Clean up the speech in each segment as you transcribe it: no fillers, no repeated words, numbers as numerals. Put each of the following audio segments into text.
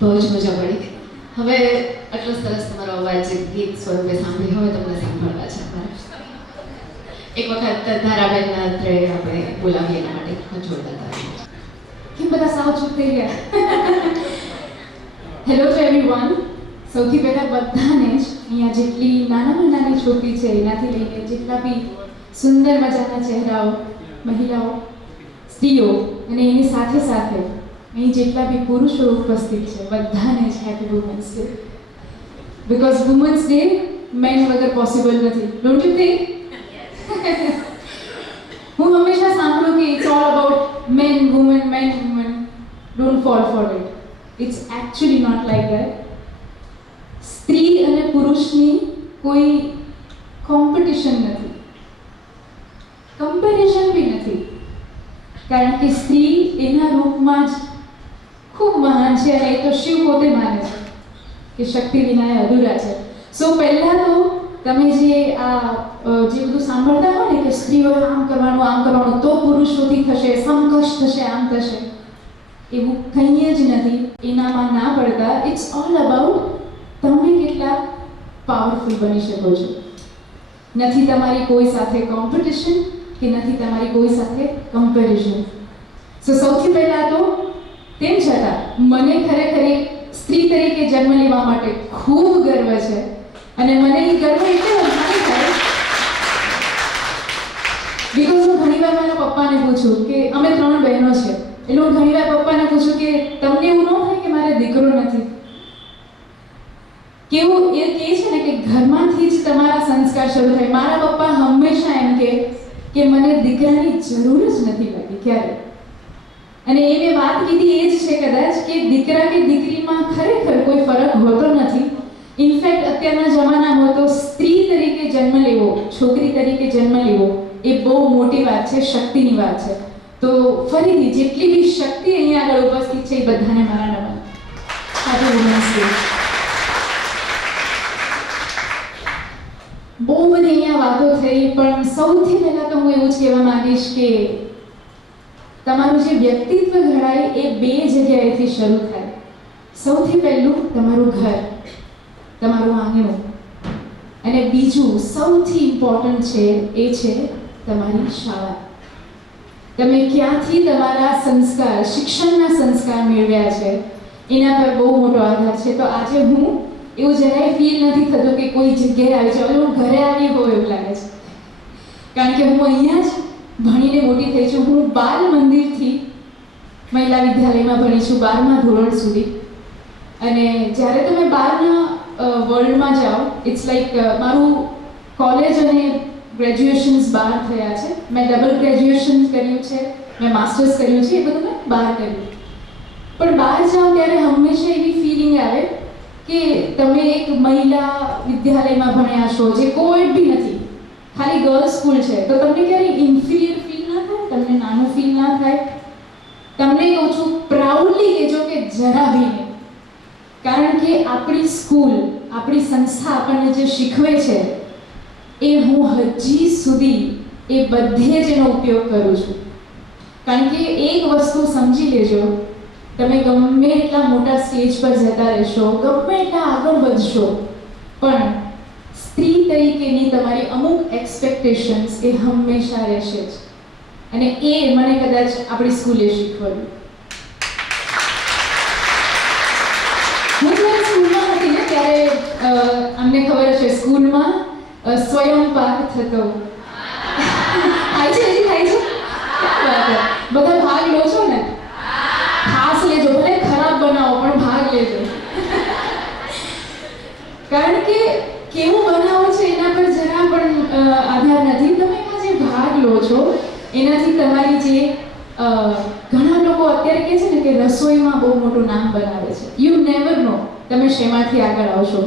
બહુ જ મજા પડી. હવે આટલો સરસ તમારો અવાજ ગીત સ્વરૂપે સાંભળી, હવે તમને સાંભળવા છે અમારે. એક વખત ધારાબેનના અત્રે આપણે બોલાવીએ એના માટે જોરદાર તાળી. કેમ બધા સાવ ચૂપ થઈ ગયા? Hello two everyone. સૌથી પહેલાં બધાને જ અહીંયા જેટલી નાનામાં નાની છોકરી છે એનાથી લઈને જેટલા બી સુંદર મજાના ચહેરાઓ, મહિલાઓ, સ્ત્રીઓ અને એની સાથે સાથે અહીં જેટલા બી પુરુષો ઉપસ્થિત છે બધાને જ happy women's day. Because women's day man વગર પોસિબલ નથી. Don't you think? હું હંમેશા સાંભળું કે it's all about man woman. Don't fall for it. It's actually not like that. સ્ત્રી અને પુરુષની કોઈ કોમ્પિટિશન નથી, કમ્પેરિઝન બી નથી, કારણ કે સ્ત્રી એના રૂપમાં જ ખૂબ મહાન છે અને એ તો શિવ પોતે માને છે કે શક્તિ વિના એ અધૂરા છે. સો પહેલાં તો તમે જે જે બધું સાંભળતા હોય ને કે સ્ત્રીઓએ આમ કરવાનું તો પુરુષોથી થશે, સમકક્ષ થશે, આમ થશે, એવું કંઈ જ નથી. એનામાં ના પડતા ઇટ્સ ઓલ અબાઉટ તમે કેટલા પાવરફુલ બની શકો છો. નથી તમારી કોઈ સાથે કોમ્પિટિશન કે નથી તમારી કોઈ સાથે કમ્પેરિઝન. સો સૌથી પહેલાં તો તેમ છતાં મને ખરેખર એક સ્ત્રી તરીકે જન્મ લેવા માટે ખૂબ ગર્વ છે અને મને એ ગર્વ એટલે વધારે થાય બિકોઝ હું ઘણીવાર મારા પપ્પાને પૂછું કે અમે 3 બહેનો છે એટલે હું ઘણીવાર પપ્પાને પૂછું કે તમને એવું ન થાય કે મારે દીકરો નથી? કેવું એ કહે છે ને કે ઘરમાંથી જ તમારા સંસ્કાર શરૂ થાય. મારા પપ્પા હંમેશા એમ કે મને દીકરાની જરૂર જ નથી લાગી ક્યારે. અને એ મેં વાત કીધી એ જ છે કદાચ કે દીકરા કે દીકરીમાં ખરેખર કોઈ ફરક હોતો નથી. ઇનફેક્ટ અત્યારના જમાનામાં તો સ્ત્રી તરીકે જન્મ લેવો, છોકરી તરીકે જન્મ લેવો એ બહુ મોટી વાત છે, શક્તિની વાત છે. તો ફરીથી જેટલી બી શક્તિ અહીંયા આગળ ઉપસ્થિત છે એ બધાને મારા નમન. Happy women's day. બહુ બધી અહીંયા વાતો થઈ, પણ સૌથી પહેલાં તો હું એવું જ કહેવા માંગીશ કે તમારું જે વ્યક્તિત્વ ઘડાય એ 2 જગ્યાએથી શરૂ થાય. સૌથી પહેલું તમારું ઘર, તમારું આંગણું, અને બીજું સૌથી ઇમ્પોર્ટન્ટ છે એ છે તમારી શાળા. તમે ક્યાંથી તમારા સંસ્કાર, શિક્ષણના સંસ્કાર મેળવ્યા છે એના પર બહુ મોટો આધાર છે. તો આજે હું એવું જરાય ફીલ નથી થતું કે કોઈ જગ્યાએ આવી છે, હું ઘરે આવી હોય એવું લાગે છે, કારણ કે હું અહીંયા જ ભણીને મોટી થઈ છું. હું બાલ મંદિરથી મહિલા વિદ્યાલયમાં ભણી છું 12મા ધોરણ સુધી. અને જ્યારે તમે બહારના વર્લ્ડમાં જાઓ, ઇટ્સ લાઈક મારું કોલેજ અને ગ્રેજ્યુએશન્સ બહાર થયા છે. મેં ડબલ ગ્રેજ્યુએશન કર્યું છે, મેં માસ્ટર્સ કર્યું છે, એ બધું મેં બહાર કર્યું. પણ બહાર જાઓ ત્યારે હંમેશા એવી ફિલિંગ આવે કે તમે એક મહિલા વિદ્યાલયમાં ભણ્યા છો જે કોવિડ બી નથી, ખાલી ગર્લ્સ સ્કૂલ છે, તો તમને ક્યારેય ઇન્ફિરિયર ફીલ ના થાય, તમને નાનું ફીલ ના થાય. તમને કહું છું પ્રાઉડલી કહેજો કે જરા બી નહીં, કારણ કે આપણી સ્કૂલ, આપણી સંસ્થા આપણને જે શીખવે છે એ હું હજી સુધી એ બધે જ એનો ઉપયોગ કરું છું. કારણ કે એક વસ્તુ સમજી લેજો, તમે ગમે એટલા મોટા સ્ટેજ પર જતા રહેશો, ગમે એટલા આગળ વધશો, પણ સ્ત્રી તરીકેની તમારી અમુક એક્સપેક્ટેશન્સ એ હંમેશા રહેશે જ. અને એ મને કદાચ આપણી સ્કૂલે શીખવાડ્યું. હું જ્યારે સ્કૂલમાં હતી ને ત્યારે અમને ખબર છે સ્કૂલમાં સ્વયં પાઠ થતો. થાય છે, હજી થાય છે? બધા ભાગ લો છો ને? ખાસ લેજો, ભલે ખરાબ બનાવો પણ ભાગ લેજો. કારણ કે કેવું બનાવો છે એના પર જરા પણ આધાર નથી. તમે એમાં જે ભાગ લો છો એનાથી તમારી જે ઘણા લોકો અત્યારે કહે છે ને કે રસોઈમાં બહુ મોટું નામ બનાવે છે. યુ નેવર નો તમે શેમાંથી આગળ આવશો.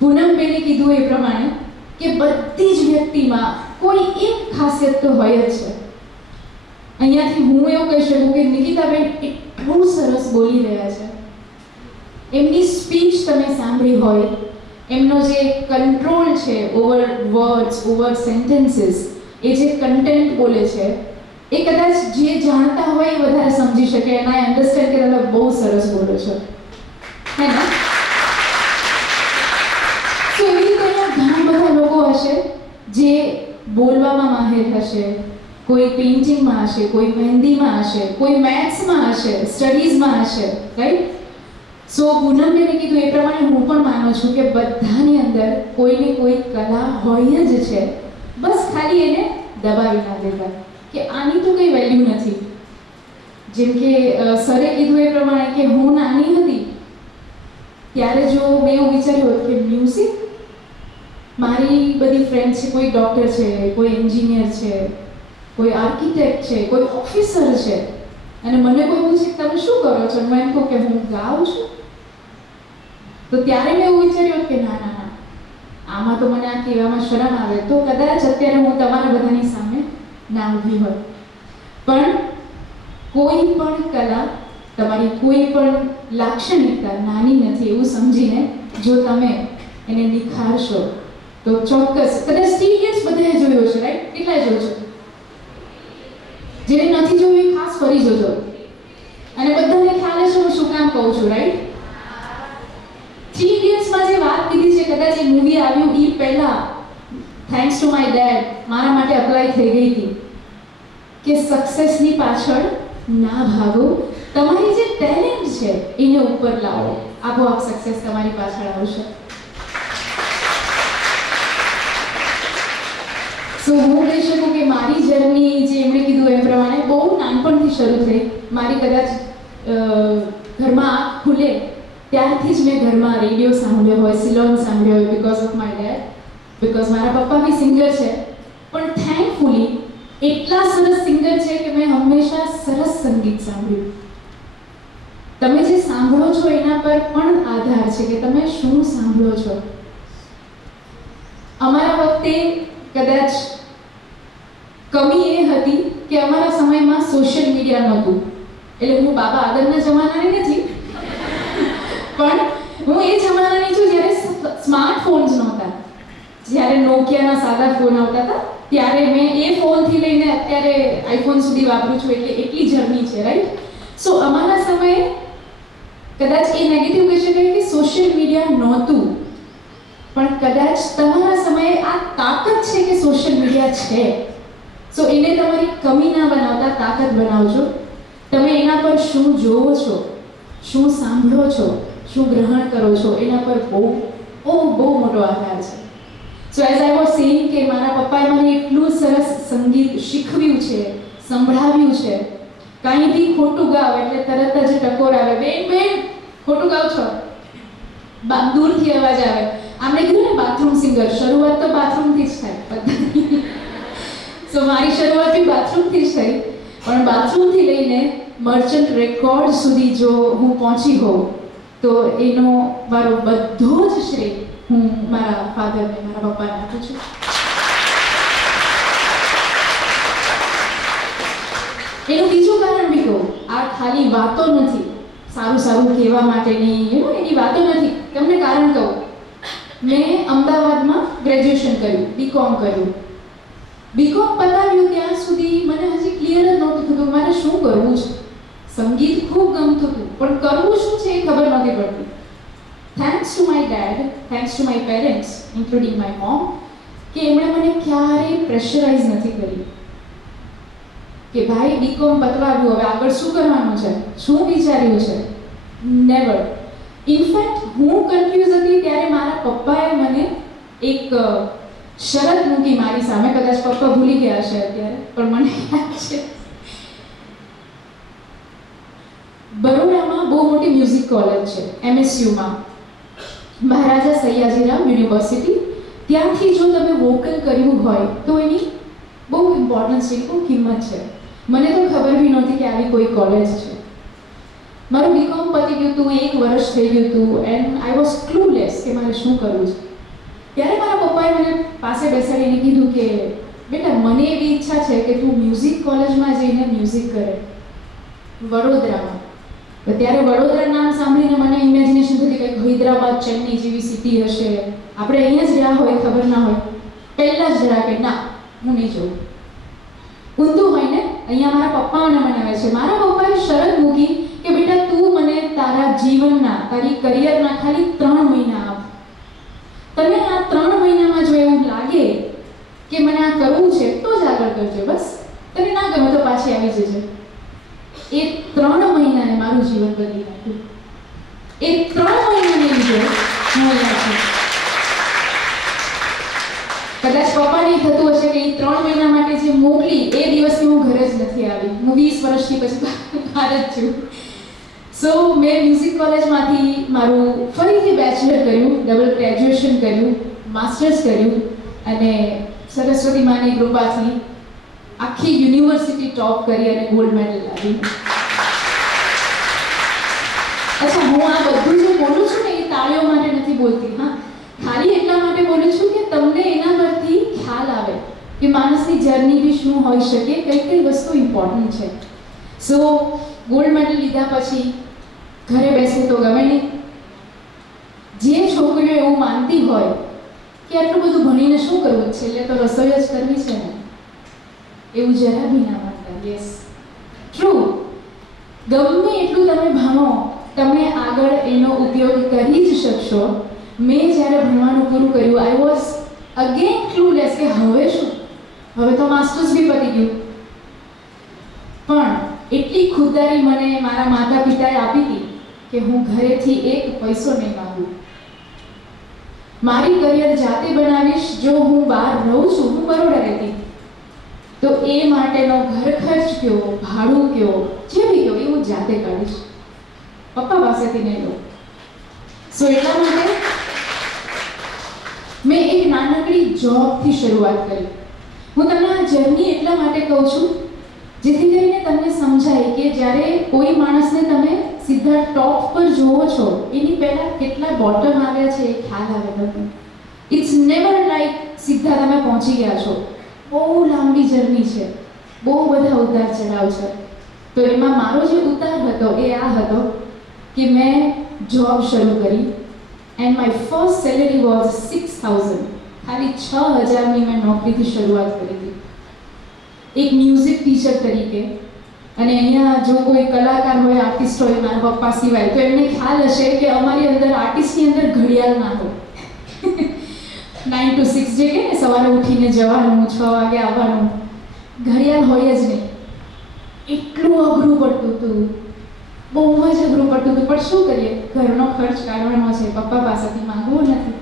પૂનમબેને કીધું એ પ્રમાણે કે બધી જ વ્યક્તિમાં કોઈ એક ખાસિયત તો હોય જ છે. અહીંયાથી હું એવું કહી શકું કે નિકિતાબેન એટલું સરસ બોલી રહ્યા છે. એમની સ્પીચ તમે સાંભળી હોય, એમનો જે કંટ્રોલ છે ઓવર વર્ડ્સ, ઓવર સેન્ટેન્સીસ, એ જે કન્ટેન્ટ બોલે છે એ કદાચ જે જાણતા હોય એ વધારે સમજી શકે. એન્ડ આઈ અન્ડરસ્ટેન્ડ કે તમે બહુ સરસ બોલો છો. હે ને? તો એવી રીતે અહીંયા ઘણા બધા લોકો હશે જે બોલવામાં માહિર હશે, કોઈ પેઇન્ટિંગમાં હશે, કોઈ મહેંદીમાં હશે, કોઈ મેથ્સમાં હશે, સ્ટડીઝમાં હશે, રાઈટ? સો પૂનમબેને કીધું એ પ્રમાણે હું પણ માનું છું કે બધાની અંદર કોઈને કોઈ કલા હોય જ છે, બસ ખાલી એને દબાવી ના દેતા કે આની તો કંઈ વેલ્યુ નથી. જેમ કે સરે કીધું એ પ્રમાણે કે હું નાની હતી ત્યારે જો મેં એવું વિચાર્યું હોત કે મ્યુઝિક, મારી બધી ફ્રેન્ડ છે, કોઈ ડૉક્ટર છે, કોઈ એન્જિનિયર છે, કોઈ આર્કિટેક્ટ છે, કોઈ ઓફિસર છે, અને મને કોઈ પૂછે તમે શું કરો છો, મેં એમ કહું કે હું ગાઉં છું, તો ત્યારે મેં એવું વિચાર્યું કે ના ના ના, આમાં તો મને આ કહેવામાં શરમ આવે, તો કદાચ અત્યારે હું તમારા બધાની સામે ના ઊભી હોત. પણ કોઈ પણ કલા, તમારી કોઈ પણ લાક્ષણિકતા નાની નથી એવું સમજીને જો તમે એને નિખારશો તો ચોક્કસ, કદાચ સ્ટીલિયન્સ બધાએ જોયો છે, રાઈટ? કેટલાય જોયો છે? જેને નથી જોયું એ ખાસ ફરી જોજો. અને બધાને ખ્યાલ છે હું શું કામ કહું છું, રાઈટ? થ્રી ઇડિયટ્સમાં જે વાત કીધી છે, કદાચ એ મૂવી આવ્યું એ પહેલા થેન્ક્સ ટુ માય ડેડ મારા માટે અપ્લાય થઈ ગઈ હતી કે સક્સેસની પાછળ ના ભાગો, તમારી જે ટેલેન્ટ છે એને ઉપર લાવો, આપોઆપ સક્સેસ તમારી પાછળ આવશે. સો હું કહી શકું કે મારી જર્ની જે એમણે કીધું એ પ્રમાણે બહુ નાનપણથી શરૂ થઈ. મારી કદાચ ઘરમાં આંખ ખુલે ત્યારથી જ મેં ઘરમાં રેડિયો સાંભળ્યો હોય, સિલોન સાંભળ્યો હોય, because of my dad. Because મારા પપ્પા બી સિંગર છે, પણ થેન્કફુલી એટલા સરસ સિંગર છે કે મેં હંમેશા સરસ સંગીત સાંભળ્યું. તમે જે સાંભળો છો એના પર પણ આધાર છે કે તમે શું સાંભળો છો. અમારા વખતે કદાચ કમી એ હતી કે અમારા સમયમાં સોશિયલ મીડિયા નહોતું. એટલે હું બાબા આગળના જમાનાની નથી, પણ હું એ જમાનાની છું જ્યારે સ્માર્ટફોન્સ નહોતા, જ્યારે નોકિયાના સાદા ફોન આવતા હતા, ત્યારે મેં એ ફોનથી લઈને અત્યારે આઈફોન સુધી વાપરું છું, એટલે એટલી જર્ની છે, રાઈટ? સો અમારા સમયે કદાચ એ નેગેટિવ કહી શકાય કે સોશિયલ મીડિયા નહોતું, પણ કદાચ તમારા સમયે આ તાકાત છે કે સોશિયલ મીડિયા છે. સો એને તમારી કમી ના બનાવતા તાકાત બનાવજો. તમે એના પર શું જોવો છો, શું સાંભળો છો, શું ગ્રહણ કરો છો, એના પર બહુ મોટો આધાર છે. સો એઝ આઈ વોઝ સેઇંગ કે મારા પપ્પાએ મને એટલું સરસ સંગીત શીખવ્યું છે, સંભળાવ્યું છે. કાંઈ બી ખોટું ગાવ એટલે તરત જ ટકોર આવે, બેન બેન ખોટું ગાવ છો, દૂરથી અવાજ આવે. આમણે કીધું ને બાથરૂમ સિંગર, શરૂઆત તો બાથરૂમથી જ થાય બધાની. સો મારી શરૂઆત બી બાથરૂમથી જ થઈ, પણ બાથરૂમથી લઈને મર્ચન્ટ રેકોર્ડ સુધી જો હું પહોંચી હોઉં તો એનો મારો બધો જ શ્રેય હું મારા ફાધરને, મારા પપ્પાને આપું છું. એનું બીજું કારણ બી કહું, આ ખાલી વાતો નથી, સારું સારું કહેવા માટેની એની વાતો નથી. તમને કારણ કહું, મેં અમદાવાદમાં ગ્રેજ્યુએશન કર્યું, બીકોમ કર્યું. બીકોમ પતાવ્યું ત્યાં સુધી મને હજી ક્લિયર જ નહોતું થતું મારે શું કરવું છે. સંગીત ખૂબ ગમતું હતું, પણ કરવું શું છે એ ખબર નહોતી પડતી. Thanks to my dad, thanks to my parents including my mom, કે એમણે મને ક્યારેય પ્રેશરાઇઝ નથી કરી કે ભાઈ બીકોમ પતવાવ્યું, હવે આગળ શું કરવાનું છે, શું વિચાર્યું છે. નેવર. ઇનફેક્ટ હું કન્ફ્યુઝ હતી ત્યારે મારા પપ્પાએ મને એક શરત મૂકી મારી સામે, કદાચ પપ્પા ભૂલી ગયા હશે અત્યારે, પણ મને યાદ છે. બરોડામાં બહુ મોટી મ્યુઝિક કોલેજ છે, MSUમાં, મહારાજા સયાજીરાવ યુનિવર્સિટી. ત્યાંથી જો તમે વોકલ કર્યું હોય તો એની બહુ ઇમ્પોર્ટન્સ છે, બહુ કિંમત છે. મને તો ખબર બી નહોતી કે આવી કોઈ કોલેજ છે. મારું બીકોમ પતી ગયું હતું, 1 વર્ષ થઈ ગયું હતું, એન્ડ આઈ વોઝ ક્લૂલેસ કે મારે શું કરવું છે. ત્યારે મારા પપ્પાએ મને પાસે બેસાડીને કીધું કે બેટા મને એવી ઈચ્છા છે કે તું મ્યુઝિક કોલેજમાં જઈને મ્યુઝિક કરે વડોદરામાં. ત્યારે વડોદરા નામ સાંભળીને મને ઇમેજિનેશન થતી કંઈક હૈદરાબાદ, ચેન્નઈ જેવી સિટી હશે, આપણે અહીંયા જ રહ્યા હોય, ખબર ના હોય. પહેલાં જ જરા કે ના, હું નહીં જોઉં. ઊંધું હોય ને, અહીંયા મારા પપ્પા મને મનાવે છે. મારા પપ્પાએ શરત મૂકી કે બેટા તું મને તારા જીવનના, તારી કરિયરના ખાલી 3 મહિના આપ. તને આ 3 મહિનામાં જો એવું લાગે કે મને આ કરવું છે તો જ આગળ કરજો. બસ તને ના ગમે તો પાછી આવી જજે. એ 3 મહિનાને મારું જીવન બદલી નાખ્યું. એ 3 મહિનાને લીધે હું અહીંયા છું. કદાચ પપ્પાને થતું હશે કે એ 3 મહિના માટે જે મોકલી એ દિવસથી હું ઘરે જ નથી આવી. હું 20 વર્ષથી પછી બહાર જ છું. સો મેં મ્યુઝિક કોલેજમાંથી મારું ફરીથી બેચલર કર્યું, ડબલ ગ્રેજ્યુએશન કર્યું, માસ્ટર્સ કર્યું અને સરસ્વતી માની કૃપાથી આખી યુનિવર્સિટી ટોપ કરી અને ગોલ્ડ મેડલ લાવી. અચ્છા, હું આ બધું જે બોલું છું ને એ તાળીઓ માટે નથી બોલતી. હા, ખાલી એટલા માટે બોલું છું કે તમને એના પરથી ખ્યાલ આવે કે માણસની જર્ની બી શું હોઈ શકે, કઈ કઈ વસ્તુ ઇમ્પોર્ટન્ટ છે. સો ગોલ્ડ મેડલ લીધા પછી ઘરે બેસવું તો ગમે નહીં. જે છોકરીઓ એવું માનતી હોય કે આટલું બધું ભણીને શું કરવું છે, એટલે તો રસોઈ જ કરવી છે ને, એવું જરા બી ના માનતા. Yes, true. ગમે એટલું તમે ભણો, તમે આગળ એનો ઉપયોગ કરી જ શકશો. મેં જ્યારે ભણવાનું પૂરું કર્યું, આઈ વોઝ અગેન ક્લુલેસ કે હવે શું, હવે તો માસ્ટર્સ બી પતી ગયું. પણ એટલી ખુદદારી મને મારા માતા પિતાએ આપી હતી કે હું ઘરેથી 1 પૈસો નહીં માંગુ. મારી કરિયર જાતે બનાવીશ. જો હું બહાર રહું છું, હું બરોડા રહેતી, તો એ માટેનો ઘર ખર્ચ કયો, ભાડું કયો, જે બી કયો એ હું જાતે કાઢીશ, પપ્પા પાસેથી નહીં લઉં. સો એટલા માટે મેં એક નાનકડી જોબથી શરૂઆત કરી. હું તમને આ જર્ની એટલા માટે કહું છું જેથી કરીને તમને સમજાય કે જ્યારે કોઈ માણસને તમે સીધા ટોપ પર જોવો છો, એની પહેલા કેટલા બોટમ આવ્યા છે એ ખ્યાલ આવે તમને. ઇટ્સ નેવર લાઈક સીધા તમે પહોંચી ગયા છો. બહુ લાંબી જર્ની છે, બહુ બધા ઉતાર ચઢાવ છે. તો એમાં મારો જે ઉતાર હતો એ આ હતો કે મેં જોબ શરૂ કરી and my first salary was 6000. ખાલી 6000ની મેં નોકરીથી શરૂઆત કરી હતી એક મ્યુઝિક ટીચર તરીકે. અને અહીંયા જો કોઈ કલાકાર હોય, આર્ટિસ્ટ હોય મારા પપ્પા સિવાય, તો એમને ખ્યાલ હશે કે અમારી અંદર આર્ટિસ્ટની અંદર ઘડિયાળ ના હોય. 9 to 6 જે કે ને, સવારે ઉઠીને જવાનું, 6 વાગે આવવાનું, ઘડિયાળ હોય જ નહીં. એટલું અઘરું પડતું હતું, બહુ જ અઘરું પડતું હતું. પણ શું કરીએ, ઘરનો ખર્ચ કાઢવાનો છે, પપ્પા પાસેથી માંગવો નથી.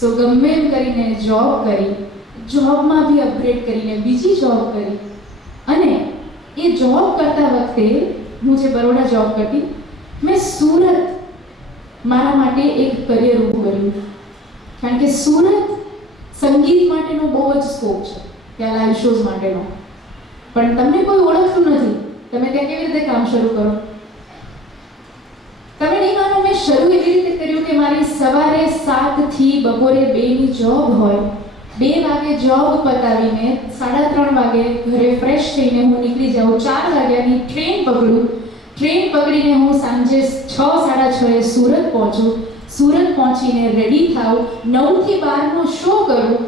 સો ગમે એમ કરીને જોબ કરી, જોબમાં બી અપગ્રેડ કરીને બીજી જોબ કરી. અને એ જોબ કરતા વખતે હું જે બરોડા જોબ કરતી, મેં સુરત મારા માટે એક કરિયર ઊભું કર્યું. કારણ કે સુરત સંગીત માટેનો બહુ જ સ્કોપ છે, ત્યાં લાઈવ શોઝ માટેનો. પણ તમને કોઈ ઓળખતું નથી, તમે ત્યાં કેવી રીતે કામ શરૂ કરો? તમે નહીં માનો, મેં શરૂ એવી રીતે કર્યું કે મારી સવારે 7 થી બપોરે 2ની જોબ હોય. 2 વાગે જોબ પતાવીને 3:30 વાગે ઘરે ફ્રેશ થઈને હું નીકળી જાઉં. 4 વાગ્યાની ટ્રેન પકડું. ટ્રેન પકડીને હું સાંજે 6-6:30 સુરત પહોંચું. સુરત પહોંચીને રેડી થાઉં, 9 થી 12નો શો કરું.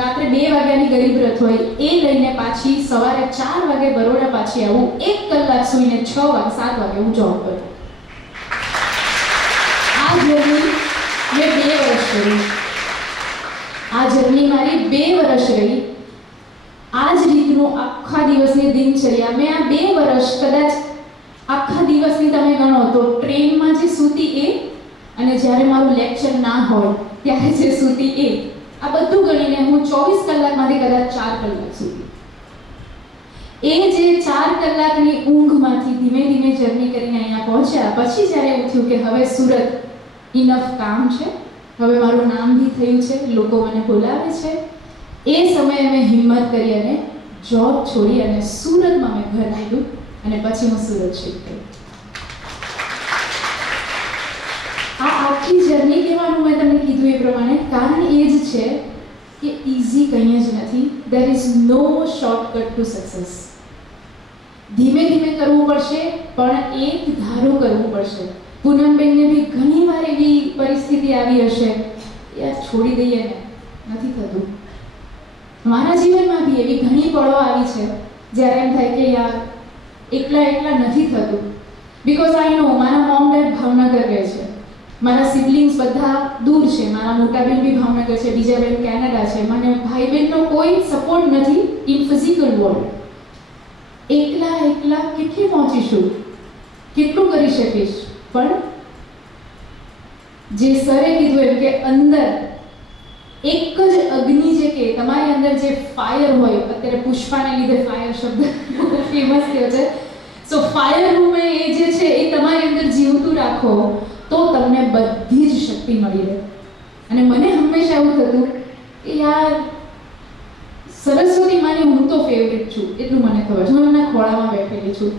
રાત્રે 2 વાગ્યાની ગરીબ રથ હોય એ લઈને પાછી સવારે 4 વાગે બરોડા પાછી આવું. 1 કલાક સૂઈને 7 વાગે હું જોબ કરું. આ જર્ની મેં 2 વર્ષ કરી. આ જર્ની મારી 2 વર્ષ રહી. આ જ રીતનું આખા દિવસની દિનચર્યા મેં આ 2 વર્ષ, કદાચ આખા દિવસની તમે ગણો તો ટ્રેનમાં જે સૂતી એ, અને જ્યારે મારું લેક્ચર ના હોય ત્યારે જે સૂતી એ, આ બધું ગણીને હું 24 કલાકમાંથી કદાચ 4 કલાક સૂતી. એ જે 4 કલાકની ઊંઘમાંથી ધીમે ધીમે જર્ની કરીને અહીંયા પહોંચ્યા. પછી જ્યારે એવું થયું કે હવે સુરત ઇનફ કામ છે, હવે મારું નામ બી થયું છે, લોકો મને બોલાવે છે, એ સમયે મેં હિંમત કરી અને જોબ છોડી અને સુરતમાં મેં ઘર લીધું અને પછી હું સુરત શિફ્ટ થઈ. આ આખી જર્ની કહેવાનું મેં તમને કીધું એ પ્રમાણે કારણ એ જ છે કે ઇઝી કંઈ જ નથી. There is no shortcut to success. ધીમે ધીમે કરવું પડશે, પણ એક ધારું કરવું પડશે. પૂનમબેનને બી ઘણી વાર એવી પરિસ્થિતિ આવી હશે, યાર છોડી દઈએ ને, નથી થતું. મારા જીવનમાં બી એવી ઘણી પળો આવી છે જ્યારે એમ થાય કે યાર એકલા નથી થતું. બીકોઝ આઈ નો મારા મોમ ડેડ ભાવનગર રહે છે, મારા સિબલિંગ્સ બધા દૂર છે, મારા મોટા બેન બી ભાવનગર છે, બીજા બેન કેનેડા છે, મને ભાઈ બહેનનો કોઈ સપોર્ટ નથી ઇન ફિઝિકલ વર્લ્ડ. એકલા કેટલી પહોંચીશું, કેટલું કરી શકીશ? પણ જે સરે કીધું એમ કે અંદર એક જ અગ્નિ છે, કે તમારી અંદર જે ફાયર હોય, અત્યારે પુષ્પાને લીધે ફાયર શબ્દ ફેમસ થયો છે, સો ફાયર રૂમ એ જે છે એ તમારી અંદર જીવતું રાખો તો તમને બધી જ શક્તિ મળી રહે. અને મને હંમેશા એવું થતું કે યાર સરસ્વતી માની હું તો ફેવરિટ છું, એટલું મને ખબર છે, હું એમના ખોળામાં બેઠેલી છું.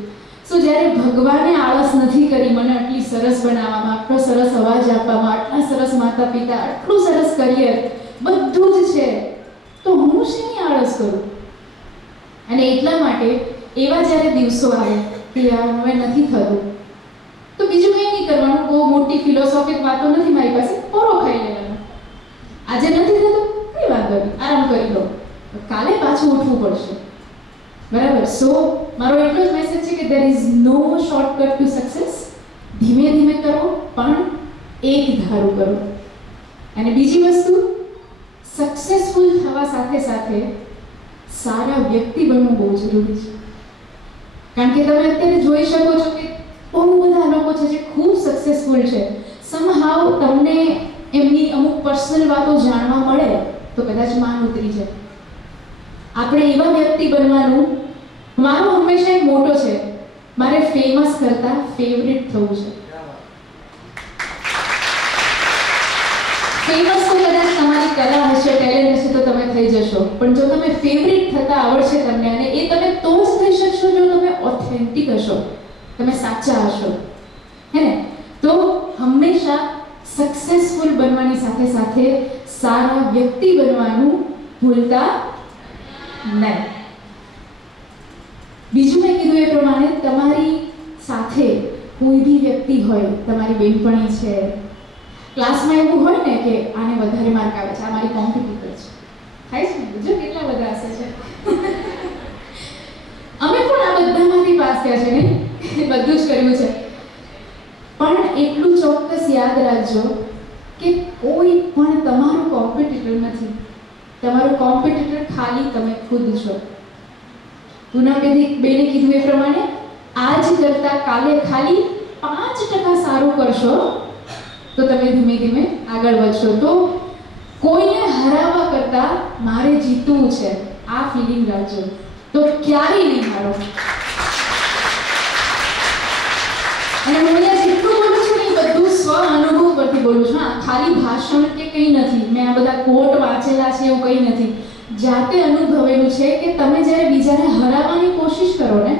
સો જ્યારે ભગવાને આળસ નથી કરી મને આટલી સરસ બનાવવામાં, આટલો સરસ અવાજ આપવામાં, આટલા સરસ માતા પિતા, આટલું સરસ કરિયર, બધું જ છે, તો હું શેની આળસ કરું? અને એટલા માટે એવા જ્યારે દિવસો આવે કે યાર હવે નથી થતું, તો બીજું કંઈ નહીં કરવાનું, બહુ મોટી ફિલોસોફિક વાતો નથી મારી પાસે, પોરો ખાઈ લેવાનો. આજે નથી થતું, કઈ વાત નથી, આરામ કરી લો, કાલે પાછું ઉઠવું પડશે, બરાબર? સો મારો એટલો જ મેસેજ છે કે there is no shortcut to success. ધીમે ધીમે કરો, પણ એક ધારું કરો. અને બીજી વસ્તુ, સક્સેસફુલ થવા સાથે સાથે સારા વ્યક્તિ બનવું બહુ જરૂરી છે. કારણ કે તમે અત્યારે જોઈ શકો છો કે બહુ બધા લોકો છે જે ખૂબ સક્સેસફુલ છે, સમહાવ તમને એમની અમુક પર્સનલ વાતો જાણવા મળે તો કદાચ માન ઉતરી જાય. આપણે એવા વ્યક્તિ બનવાનું, મારો હંમેશા એક મોટો છે, મારે ફેમસ કરતા ફેવરિટ થવું છે. ફેમસ તો કદાચ તમારી કલા હશે, ટેલેન્ટ હશે તો તમે થઈ જશો, પણ જો તમે ફેવરિટ થતા આવડશે તમને, અને એ તમે તો જ થઈ શકશો જો તમે ઓથેન્ટિક હશો, તમે સાચા હશો, હે ને? તો હંમેશા સક્સેસફુલ બનવાની સાથે સાથે સારા વ્યક્તિ બનવાનું ભૂલતા નહીં. બીજું મેં કીધું એ પ્રમાણે તમારી સાથે કોઈ બી વ્યક્તિ હોય, તમારી બેનપણી છે, ક્લાસમાં એવું હોય ને કે આને વધારે માર્ક આવે છે, આ મારી કોમ્પિટિટર છે, થાય છે ને? જો કેટલા બધા હશે છે. અમે પણ આ બધામાંથી પાસ થયા છે ને, બધું જ કર્યું છે. પણ એટલું ચોક્કસ યાદ રાખજો કે કોઈ પણ તમારું કોમ્પિટિટર નથી. તમારું કોમ્પિટિટર ખાલી તમે ખુદ છો. પૂનમ બેને કીધું એ પ્રમાણે આજ કરતા કાલે ખાલી 5% સારું કરશો તો તમે ધીમે ધીમે આગળ વધશો. તો કોઈને હરાવવા કરતા મારે જીતવું છે આ ફિલિંગ રાખજો, તો ક્યારેય નહીં હારો. અને હું અહીંયા જેટલું બોલું છું ને એ બધું સ્વ અનુભવ પરથી બોલું છું. હા, ખાલી ભાષણ કે કંઈ નથી, મેં આ બધા કોટ વાંચેલા છે એવું કંઈ નથી, જાતે અનુભવેલું છે કે તમે જ્યારે બીજાને હરાવવાની કોશિશ કરો ને,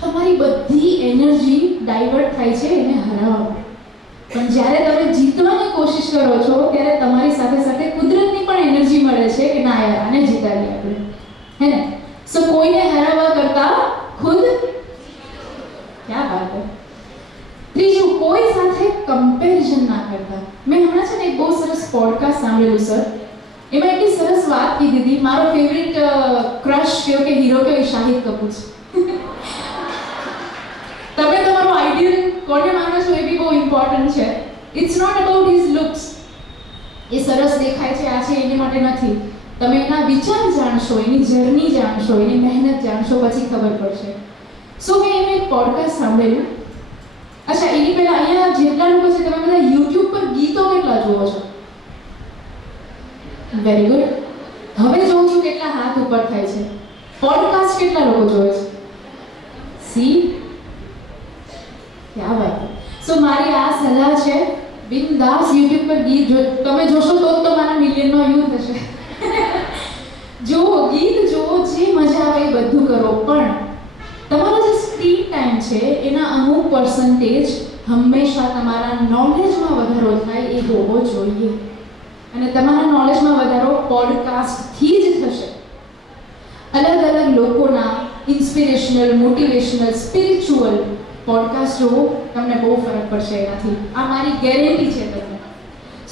તમારી બધી એનર્જી ડાયવર્ટ થાય છે એને હરાવવામાં. પણ જ્યારે તમે જીતવાની કોશિશ કરો છો ત્યારે તમારી સાથે સાથે કુદરતની પણ એનર્જી મળે છે કે ના યાર આને જીતાડીએ આપણે, હે ને? સો કોઈને હરાવવા કરતા ખુદ, ક્યાં વાત હે. ત્રીજું, કોઈ સાથે કમ્પેરિઝન ના કરતા. મેં હમણાં છે ને એક બહુ સરસ પોડકાસ્ટ સાંભળેલું સર, એમાં એટલી સરસ વાત કીધી હતી. મારો ફેવરિટ ક્રશ કયો કે હીરો કયો એ શાહિદ કપૂર છે. તમે તમારો આઈડિયલ કોને માનો છો એ બી બહુ ઇમ્પોર્ટન્ટ છે. It's not about his looks, એ સરસ દેખાય છે આ છે એની માટે નથી. તમે એના વિચાર જાણશો, એની જર્ની જાણશો, એની મહેનત જાણશો, પછી ખબર પડશે. સો મેં એનું એક પોડકાસ્ટ સાંભળેલું. અચ્છા, એની પહેલા અહીંયા જેટલા લોકો છે તમે બધા યુટ્યુબ પર ગીતો કેટલા જુઓ છો? Very good. હવે જોઉં છું કેટલા હાથ ઉપર થાય છે. પોડકાસ્ટ કેટલા લોકો જોવે છે? સી, ક્યાં વાત. સો મારી આ સલાહ છે, બિંદાસ યુટ્યુબ પર ગીત તમે જોશો તો જ તો મારા મિલિયનનો વ્યૂ થશે. જુઓ, ગીત જુઓ, જે મજા આવે એ બધું કરો, પણ તમારો જે સ્ક્રીન ટાઈમ છે એના અમુક પર્સન્ટેજ હંમેશા તમારા નોલેજમાં વધારો થાય એ હોવો જોઈએ. અને તમારા નોલેજમાં વધારો પોડકાસ્ટથી જ થશે. અલગ અલગ લોકોના ઇન્સ્પિરેશનલ, મોટિવેશનલ, સ્પિરિચ્યુઅલ પોડકાસ્ટ જોવો, તમને બહુ ફરક પડશે એનાથી, આ મારી ગેરંટી છે તમને.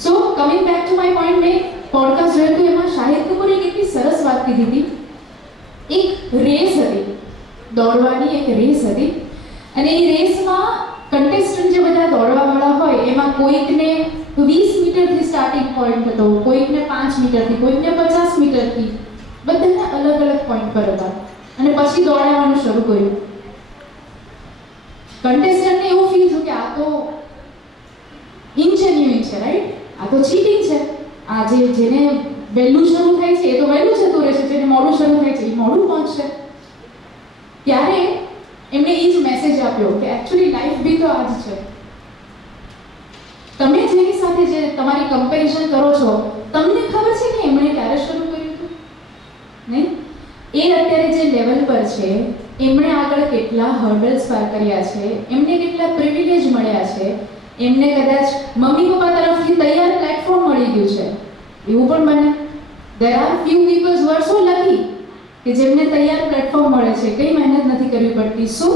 So coming back to my point, મેં પોડકાસ્ટ જોયું હતું, એમાં શાહિદ કપૂરે કેટલી સરસ વાત કીધી હતી. એક રેસ હતી, દોડવાની એક રેસ હતી, અને એ રેસમાં કન્ટેસ્ટન્ટ જે બધા દોડવાવાળા હોય એમાં કોઈકને 20 મીટરથી સ્ટાર્ટિંગ પોઈન્ટ હતો, કોઈકને 5 મીટરથી, કોઈકને 50 મીટરથી, બધાને અલગ અલગ પોઈન્ટ પર હતા અને પછી દોડાવવાનું શરૂ કર્યું. કન્ટેસ્ટન્ટને એવું ફીલ થયું કે આ તો ઇનજેન્યુઇન છે, રાઈટ? આ તો ચીટિંગ છે. આ જેને વહેલું શરૂ થાય છે એ તો વહેલું જતું રહેશે, જેને મોડું શરૂ થાય છે એ મોડું પહોંચશે. ત્યારે એમણે એ જ મેસેજ આપ્યો કે એકચ્યુઅલી લાઈફ બી તો આ જ છે. તમે જેની સાથે જે તમારી કમ્પેરિઝન કરો છો, તમને ખબર છે કે એમણે ક્યારે શરૂ કર્યું હતું? નહીં? એ અત્યારે જે લેવલ પર છે, એમણે આગળ કેટલા હર્ડલ્સ પાર કર્યા છે, એમને કેટલા પ્રિવિલેજ મળ્યા છે, એમને કદાચ મમ્મી પપ્પા તરફથી તૈયાર પ્લેટફોર્મ મળી ગયું છે. એવું પણ બને. there are few people who are so lucky કે જેમને તૈયાર પ્લેટફોર્મ મળે છે, કઈ મહેનત નથી કરવી પડતી. સો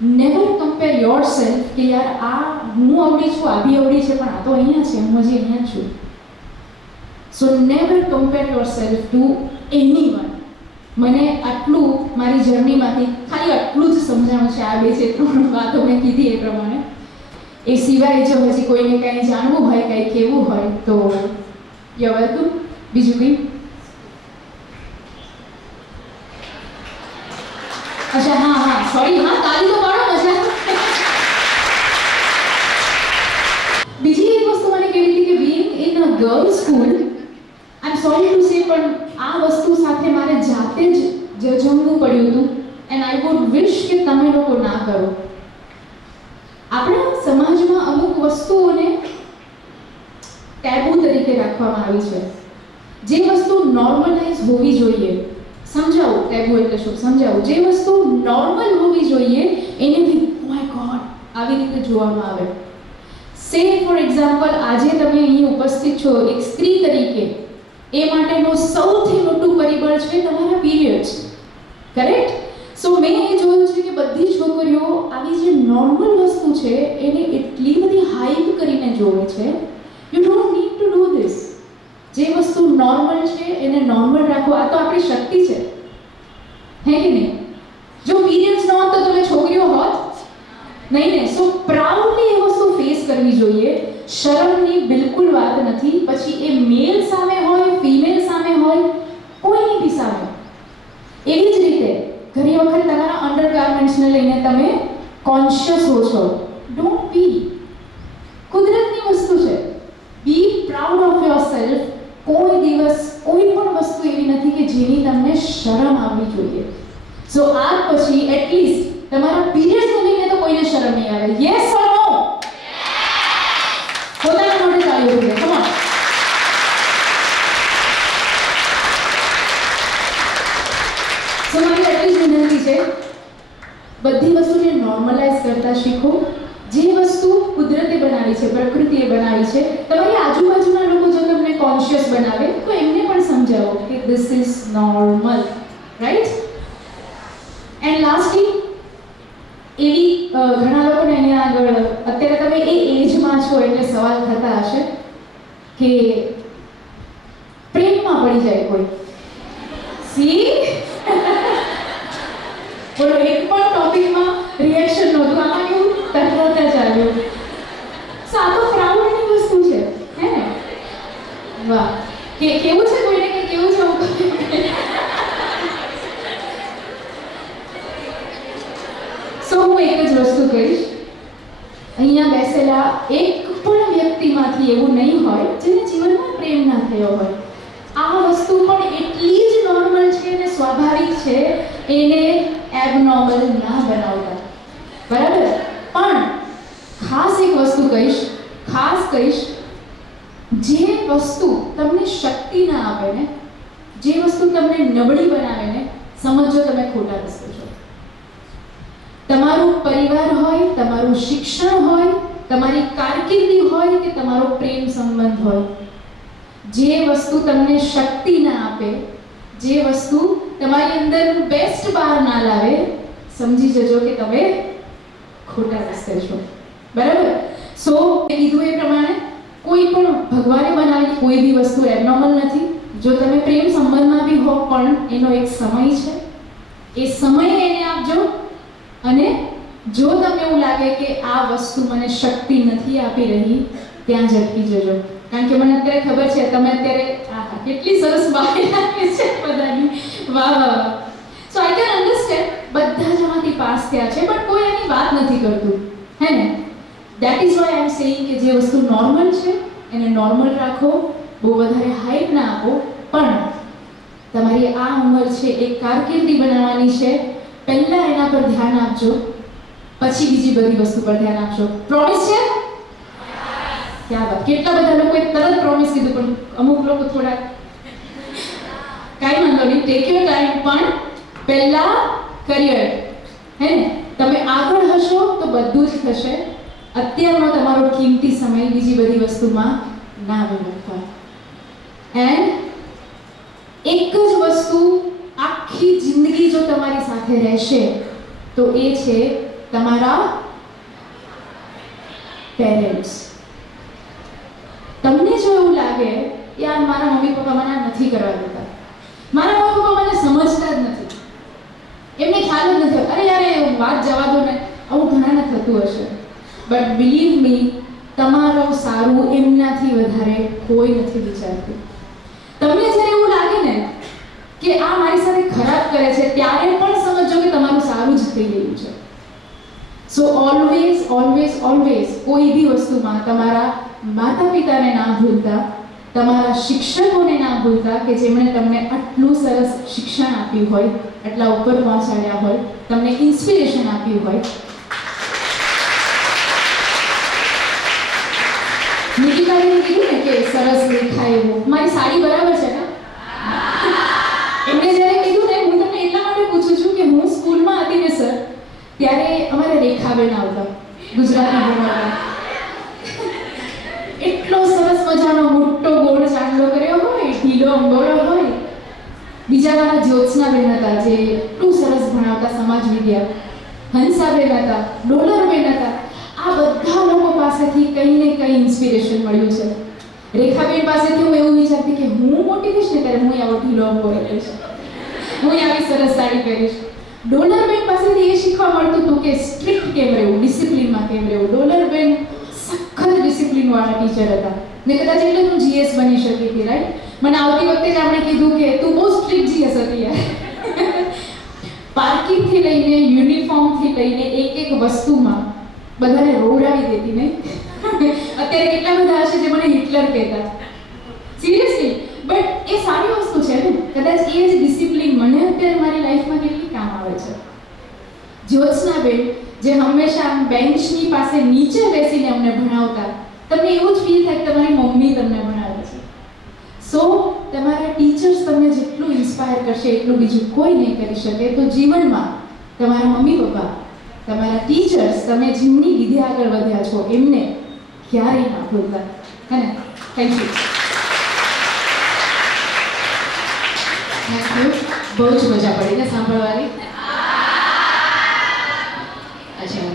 નેવર કમ્પેર યોરસેલ્ફ કે યાર આ હું આવડી છું, આ બી આવડી છે, પણ આ તો અહીંયા છે, હું હજી અહીંયા છું. So never compare yourself to anyone. મને આટલું મારી જર્નીમાંથી ખાલી આટલું જ સમજાણું છે. આ બે જે 3 વાતો મેં કીધી એ પ્રમાણે. એ સિવાય જો હજી કોઈને કંઈ જાણવું હોય, કંઈ કહેવું હોય તો યુ વેલકમ. બીજું કંઈ? અચ્છા, હા, સોરી, તાલી તો પાડો મજા. બીજી એક વસ્તુ મને કેવી હતી કે being in a girls school, I am sorry to say, પણ આ વસ્તુ સાથે મારે જાતે જ જજમવું પડ્યું હતું. એન્ડ આઈ વુડ વિશ કે તમે લોકો ના કરો. આપણા સમાજમાં અમુક વસ્તુઓને ટેબુ તરીકે રાખવામાં આવી છે. જે વસ્તુ નોર્મલાઇઝ હોવી જોઈએ, સમજાવું ટેબુ એટલે શું સમજાવું, જે વસ્તુ નોર્મલ હોવી જોઈએ એને બી ઓ માય ગોડ આવી રીતે જોવામાં આવે. સે ફોર એક્ઝામ્પલ, આજે તમે અહીં ઉપસ્થિત છો એક સ્ત્રી તરીકે, એ માટેનું સૌથી મોટું પરિબળ છે તમારા પીરિયડ્સ, કરેક્ટ? સો મેં એ જોયું છે કે બધી છોકરીઓ આવી જે નોર્મલ વસ્તુ છે એને એટલી બધી હાઈપ કરીને જોવે છે. You don't need to do this. જે વસ્તુ નોર્મલ છે એને નોર્મલ રાખો. આ તો આપણી શક્તિ છે, હે કે નહીં? જો પીરિયડ્સ ન હોત તો તમે છોકરીઓ હોત નહીં ને. સો પ્રાઉડલી એ વસ્તુ ફેસ કરવી જોઈએ. શરમની બિલકુલ વાત નથી. પછી એ મેલ સામે હોય, ફિમેલ સામે હોય, કોઈની બી સામે. એવી જ રીતે ઘણી વખત તમારા અંડરગાર્મેન્ટ્સને લઈને તમે કોન્શિયસ હો છો. Don't be. કુદરતની વસ્તુ છે. બી પ્રાઉડ ઓફ યોરસેલ્ફ. કોઈ દિવસ કોઈ પણ વસ્તુ એવી નથી કે જેની તમને શરમ આવવી જોઈએ. સો આજ પછી એટલીસ્ટ તમારા પીરિયડ્સને લઈને તો કોઈને શરમ નહીં આવે. યસ ઓર નો? પોતાના માટે ચાલ્યું છે. Come on. સો મારી એટલી જ વિનંતી છે, બધી વસ્તુને નોર્મલાઇઝ કરતા શીખો. જે વસ્તુ કુદરતે બનાવી છે, પ્રકૃતિએ બનાવી છે, તમારી આજુબાજુના લોકો જો તમને કોન્શિયસ બનાવે તો એમને પણ સમજાવો કે this is normal, right? And lastly, એવી ઘણા લોકોને અહીંયા આગળ અત્યારે તમે એ એજમાં છો એટલે સવાલ થતા હશે કે પ્રેમમાં પડી જાય કોઈ. સી બોલો, એક પણ ટોપિકમાં રિએક્શન નહોતું. આમાં કેવું તરત ચાલ્યું. આ તો પ્રાઉડની વસ્તુ છે, હે ને? વાહ. કે કેવું છે કોઈને કે કેવું છે? સો હું એક જ વસ્તુ કહીશ, અહીંયા બેસેલા એક પણ વ્યક્તિમાંથી એવું નહીં હોય જેને જીવનમાં પ્રેમ ના થયો હોય. આ વસ્તુ પણ એટલી જ નોર્મલ છે અને સ્વાભાવિક છે, એને એબનોર્મલ ના બનાવતા, બરાબર? પણ ખાસ એક વસ્તુ કહીશ, જે વસ્તુ તમને શક્તિ ના આપે ને, જે વસ્તુ તમને નબળી બનાવે ને, સમજો તમે ખોટા રસ્તે છો. તમારું પરિવાર હોય, તમારું શિક્ષણ હોય, તમારી કારકિર્દી હોય કે તમારો પ્રેમ સંબંધ હોય, જે વસ્તુ તમને શક્તિ ના આપે, જે વસ્તુ તમારી અંદર બેસ્ટ બહાર ના લાવે, સમજી જજો કે તમે ખોટા રસ્તે છો, બરાબર? સો કીધું એ પ્રમાણે કોઈ પણ ભગવાને બનાવેલી કોઈ બી વસ્તુ એબનોર્મલ નથી. જો તમે પ્રેમ સંબંધમાં બી હો પણ એનો એક સમય છે, એ સમય એને આપજો અને જો તમને એવું લાગે કે આ વસ્તુ મને શક્તિ નથી આપી રહી, ત્યાં જ અટકી જજો. કારણ કે મને અત્યારે ખબર છે તમે અત્યારે આહા કેટલી સરસ બાઈ લાગે છે બધાની. વાહ વાહ. સો આઈ કેન અન્ડરસ્ટેન્ડ, બધા જ આમાંથી પાસ થયા છે બટ કોઈ એની વાત નથી કરતું, હે ને? That is why I am saying કે જે વસ્તુ નોર્મલ છે એને નોર્મલ રાખો, બહુ વધારે હાઈપ ના આપો. પણ તમારી આ ઉંમર છે એક કારકિર્દી બનાવવાની છે, પહેલા એના પર ધ્યાન આપજો, પછી બીજી બધી વસ્તુ પર ધ્યાન આપજો. પ્રોમિસ છે? ક્યાં વાત. કેટલા બધા લોકોએ તરત પ્રોમિસ કીધું, પણ અમુક લોકો થોડા કાંઈ વાંધો નહીં, ટેક યોર ટાઈમ. પણ પહેલા કરિયર, હે ને? તમે આગળ હશો તો બધું જ થશે. અત્યારનો તમારો કિંમતી સમય બીજી બધી વસ્તુમાં ના વેડફવા. એન્ડ એક જ વસ્તુ આખી જિંદગી જો તમારી સાથે રહેશે તો એ છે તમારા પેરેન્ટ્સ. તમને જો એવું લાગે યાર મારા મમ્મી પપ્પા મને નથી કરવા દેતા, મારા મમ્મી પપ્પા મને સમજતા જ નથી, એમને ખ્યાલ જ નથી, અરે યાર એ વાત જવા દો ને, આવું ઘણાને થતું હશે. બટ બિલીવ મી, તમારું સારું એમનાથી વધારે કોઈ નથી વિચારતું. તમને જ્યારે એવું લાગે ને કે આ મારી સાથે ખરાબ કરે છે, ત્યારે પણ સમજો કે તમારું સારું જ થઈ રહ્યું છે. સો ઓલવેઝ ઓલવેઝ ઓલવેઝ કોઈ બી વસ્તુમાં તમારા માતા પિતાને ના ભૂલતા, તમારા શિક્ષકોને ના ભૂલતા કે જેમણે તમને આટલું સરસ શિક્ષણ આપ્યું હોય, આટલા ઉપર પહોંચાડ્યા હોય, તમને ઇન્સ્પિરેશન આપ્યું હોય. નિકિતાએ કીધું ને કે સરસ દેખાય એવું, મારી સાડી બરાબર છે ને? એમણે જ્યારે કીધું ને, હું તમને એટલા માટે પૂછું છું કે હું સ્કૂલમાં હતી ને સર, ત્યારે અમારે રેખાબેન આવતા ગુજરાતી ભણાવતા. એટલો સરસ મજાનો મોટો ગોળ ચાંદલો કર્યો હોય, ઢીલો અંગોળો હોય. બીજા મારા જ્યોત્સનાબેન હતા જે એટલું સરસ ભણાવતા સમાજ વિદ્યા. હંસાબેન હતા, ડોલરબેન હતા. આ બધા લોકો પાસેથી કંઈ ને કંઈ ઇન્સ્પિરેશન મળ્યું છે. રેખાબેન પાસેથી હું એવું વિચારતી કે હું મોટી થઈશ ને ત્યારે હું આવો ઢીલો અંગોળો લઈશ, હું આવી સરસ સાડી પહેરીશ. ડોલરબેન પાસેથી એ શીખવા મળતું હતું કે સ્ટ્રિક્ટ કેમ રહેવું, ડિસિપ્લિનમાં કેમ રહેવું. ડોલરબેન સખત ડિસિપ્લિનવાળા ટીચર હતા ને કદાચ એટલે હું જીએસ બની શકી હતી, રાઈટ? મને આવતી વખતે જ આપણે કીધું કે તું બહુ સ્ટ્રિક્ટ જીએસ હતી યાર. પાર્કિંગથી લઈને યુનિફોર્મથી લઈને એક એક વસ્તુમાં બધાને રોવડાવી દેતી નહીં. અત્યારે કેટલા બધા હશે જે મને હિટલર કહેતા, સિરિયસલી. બટ એ સારી વસ્તુ છે ને, કદાચ એ જ ડિસિપ્લિન મને અત્યારે મારી લાઈફમાં કેટલી કામ આવે છે. જ્યોત્સનાબેન જે હંમેશા આમ બેન્ચની પાસે નીચે બેસીને અમને ભણાવતા, તમને એવું જ ફીલ થાય કે તમારી મમ્મી તમને ભણાવે છે. સો તમારા ટીચર્સ તમને જેટલું ઇન્સ્પાયર કરશે એટલું બીજું કોઈ નહીં કરી શકે. તો જીવનમાં તમારા મમ્મી પપ્પા, તમારા ટીચર્સ, તમે જેમની લીધે આગળ વધ્યા છો એમને ક્યારેય ના ભૂલતા, હે ને? Thank you. બહુ જ મજા પડી ને સાંભળવાની. અચ્છા,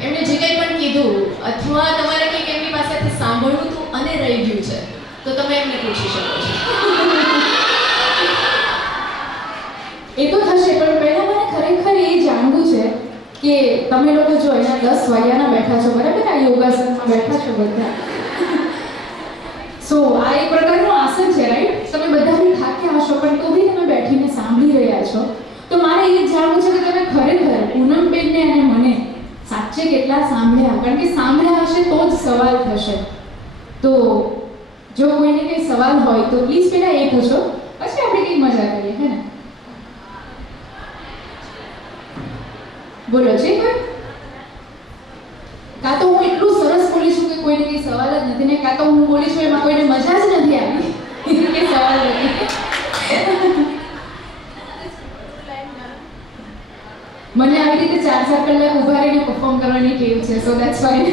એમણે જે કંઈ પણ કીધું અથવા તમારે કંઈક એમની પાસેથી સાંભળવું હતું અને રહી ગયું છે તો તમે એમને પૂછી શકો છો. એ તો થશે, પણ પહેલા મને ખરેખર એ જાણવું છે કે તમે લોકો જો અહીંયા 10 વાગ્યાના બેઠા છો, બરાબર? આ યોગાસનમાં બેઠા છો બધા. સો આ એક પ્રકારનું આસન છે, રાઈટ? તમે બધા બી થાક્યા હશો પણ તો બી તમે બેઠીને સાંભળી રહ્યા છો. તો મારે એ જાણવું છે કે તમે ખરેખર પૂનમબેનને અને મને સાચે કેટલા સાંભળ્યા? કારણ કે સાંભળ્યા હશે તો જ સવાલ થશે. તો જો કોઈને કંઈ સવાલ હોય તો પ્લીઝ પહેલા એ પૂછો, પછી આપણે કંઈક મજા કરીએ, હે ને? બોલો છે કોઈ? કાં તો હું એટલું સરસ બોલી છું કે કોઈને કંઈ સવાલ જ નથી ને, કાં તો હું બોલી છું એમાં કોઈને મજા જ નથી આવી કે સવાલ નથી. મને આવી રીતે 4-4 કલાક ઊભા રહીને પરફોર્મ કરવાની ટેવ છે, સો ધેટ્સ ફાઇન.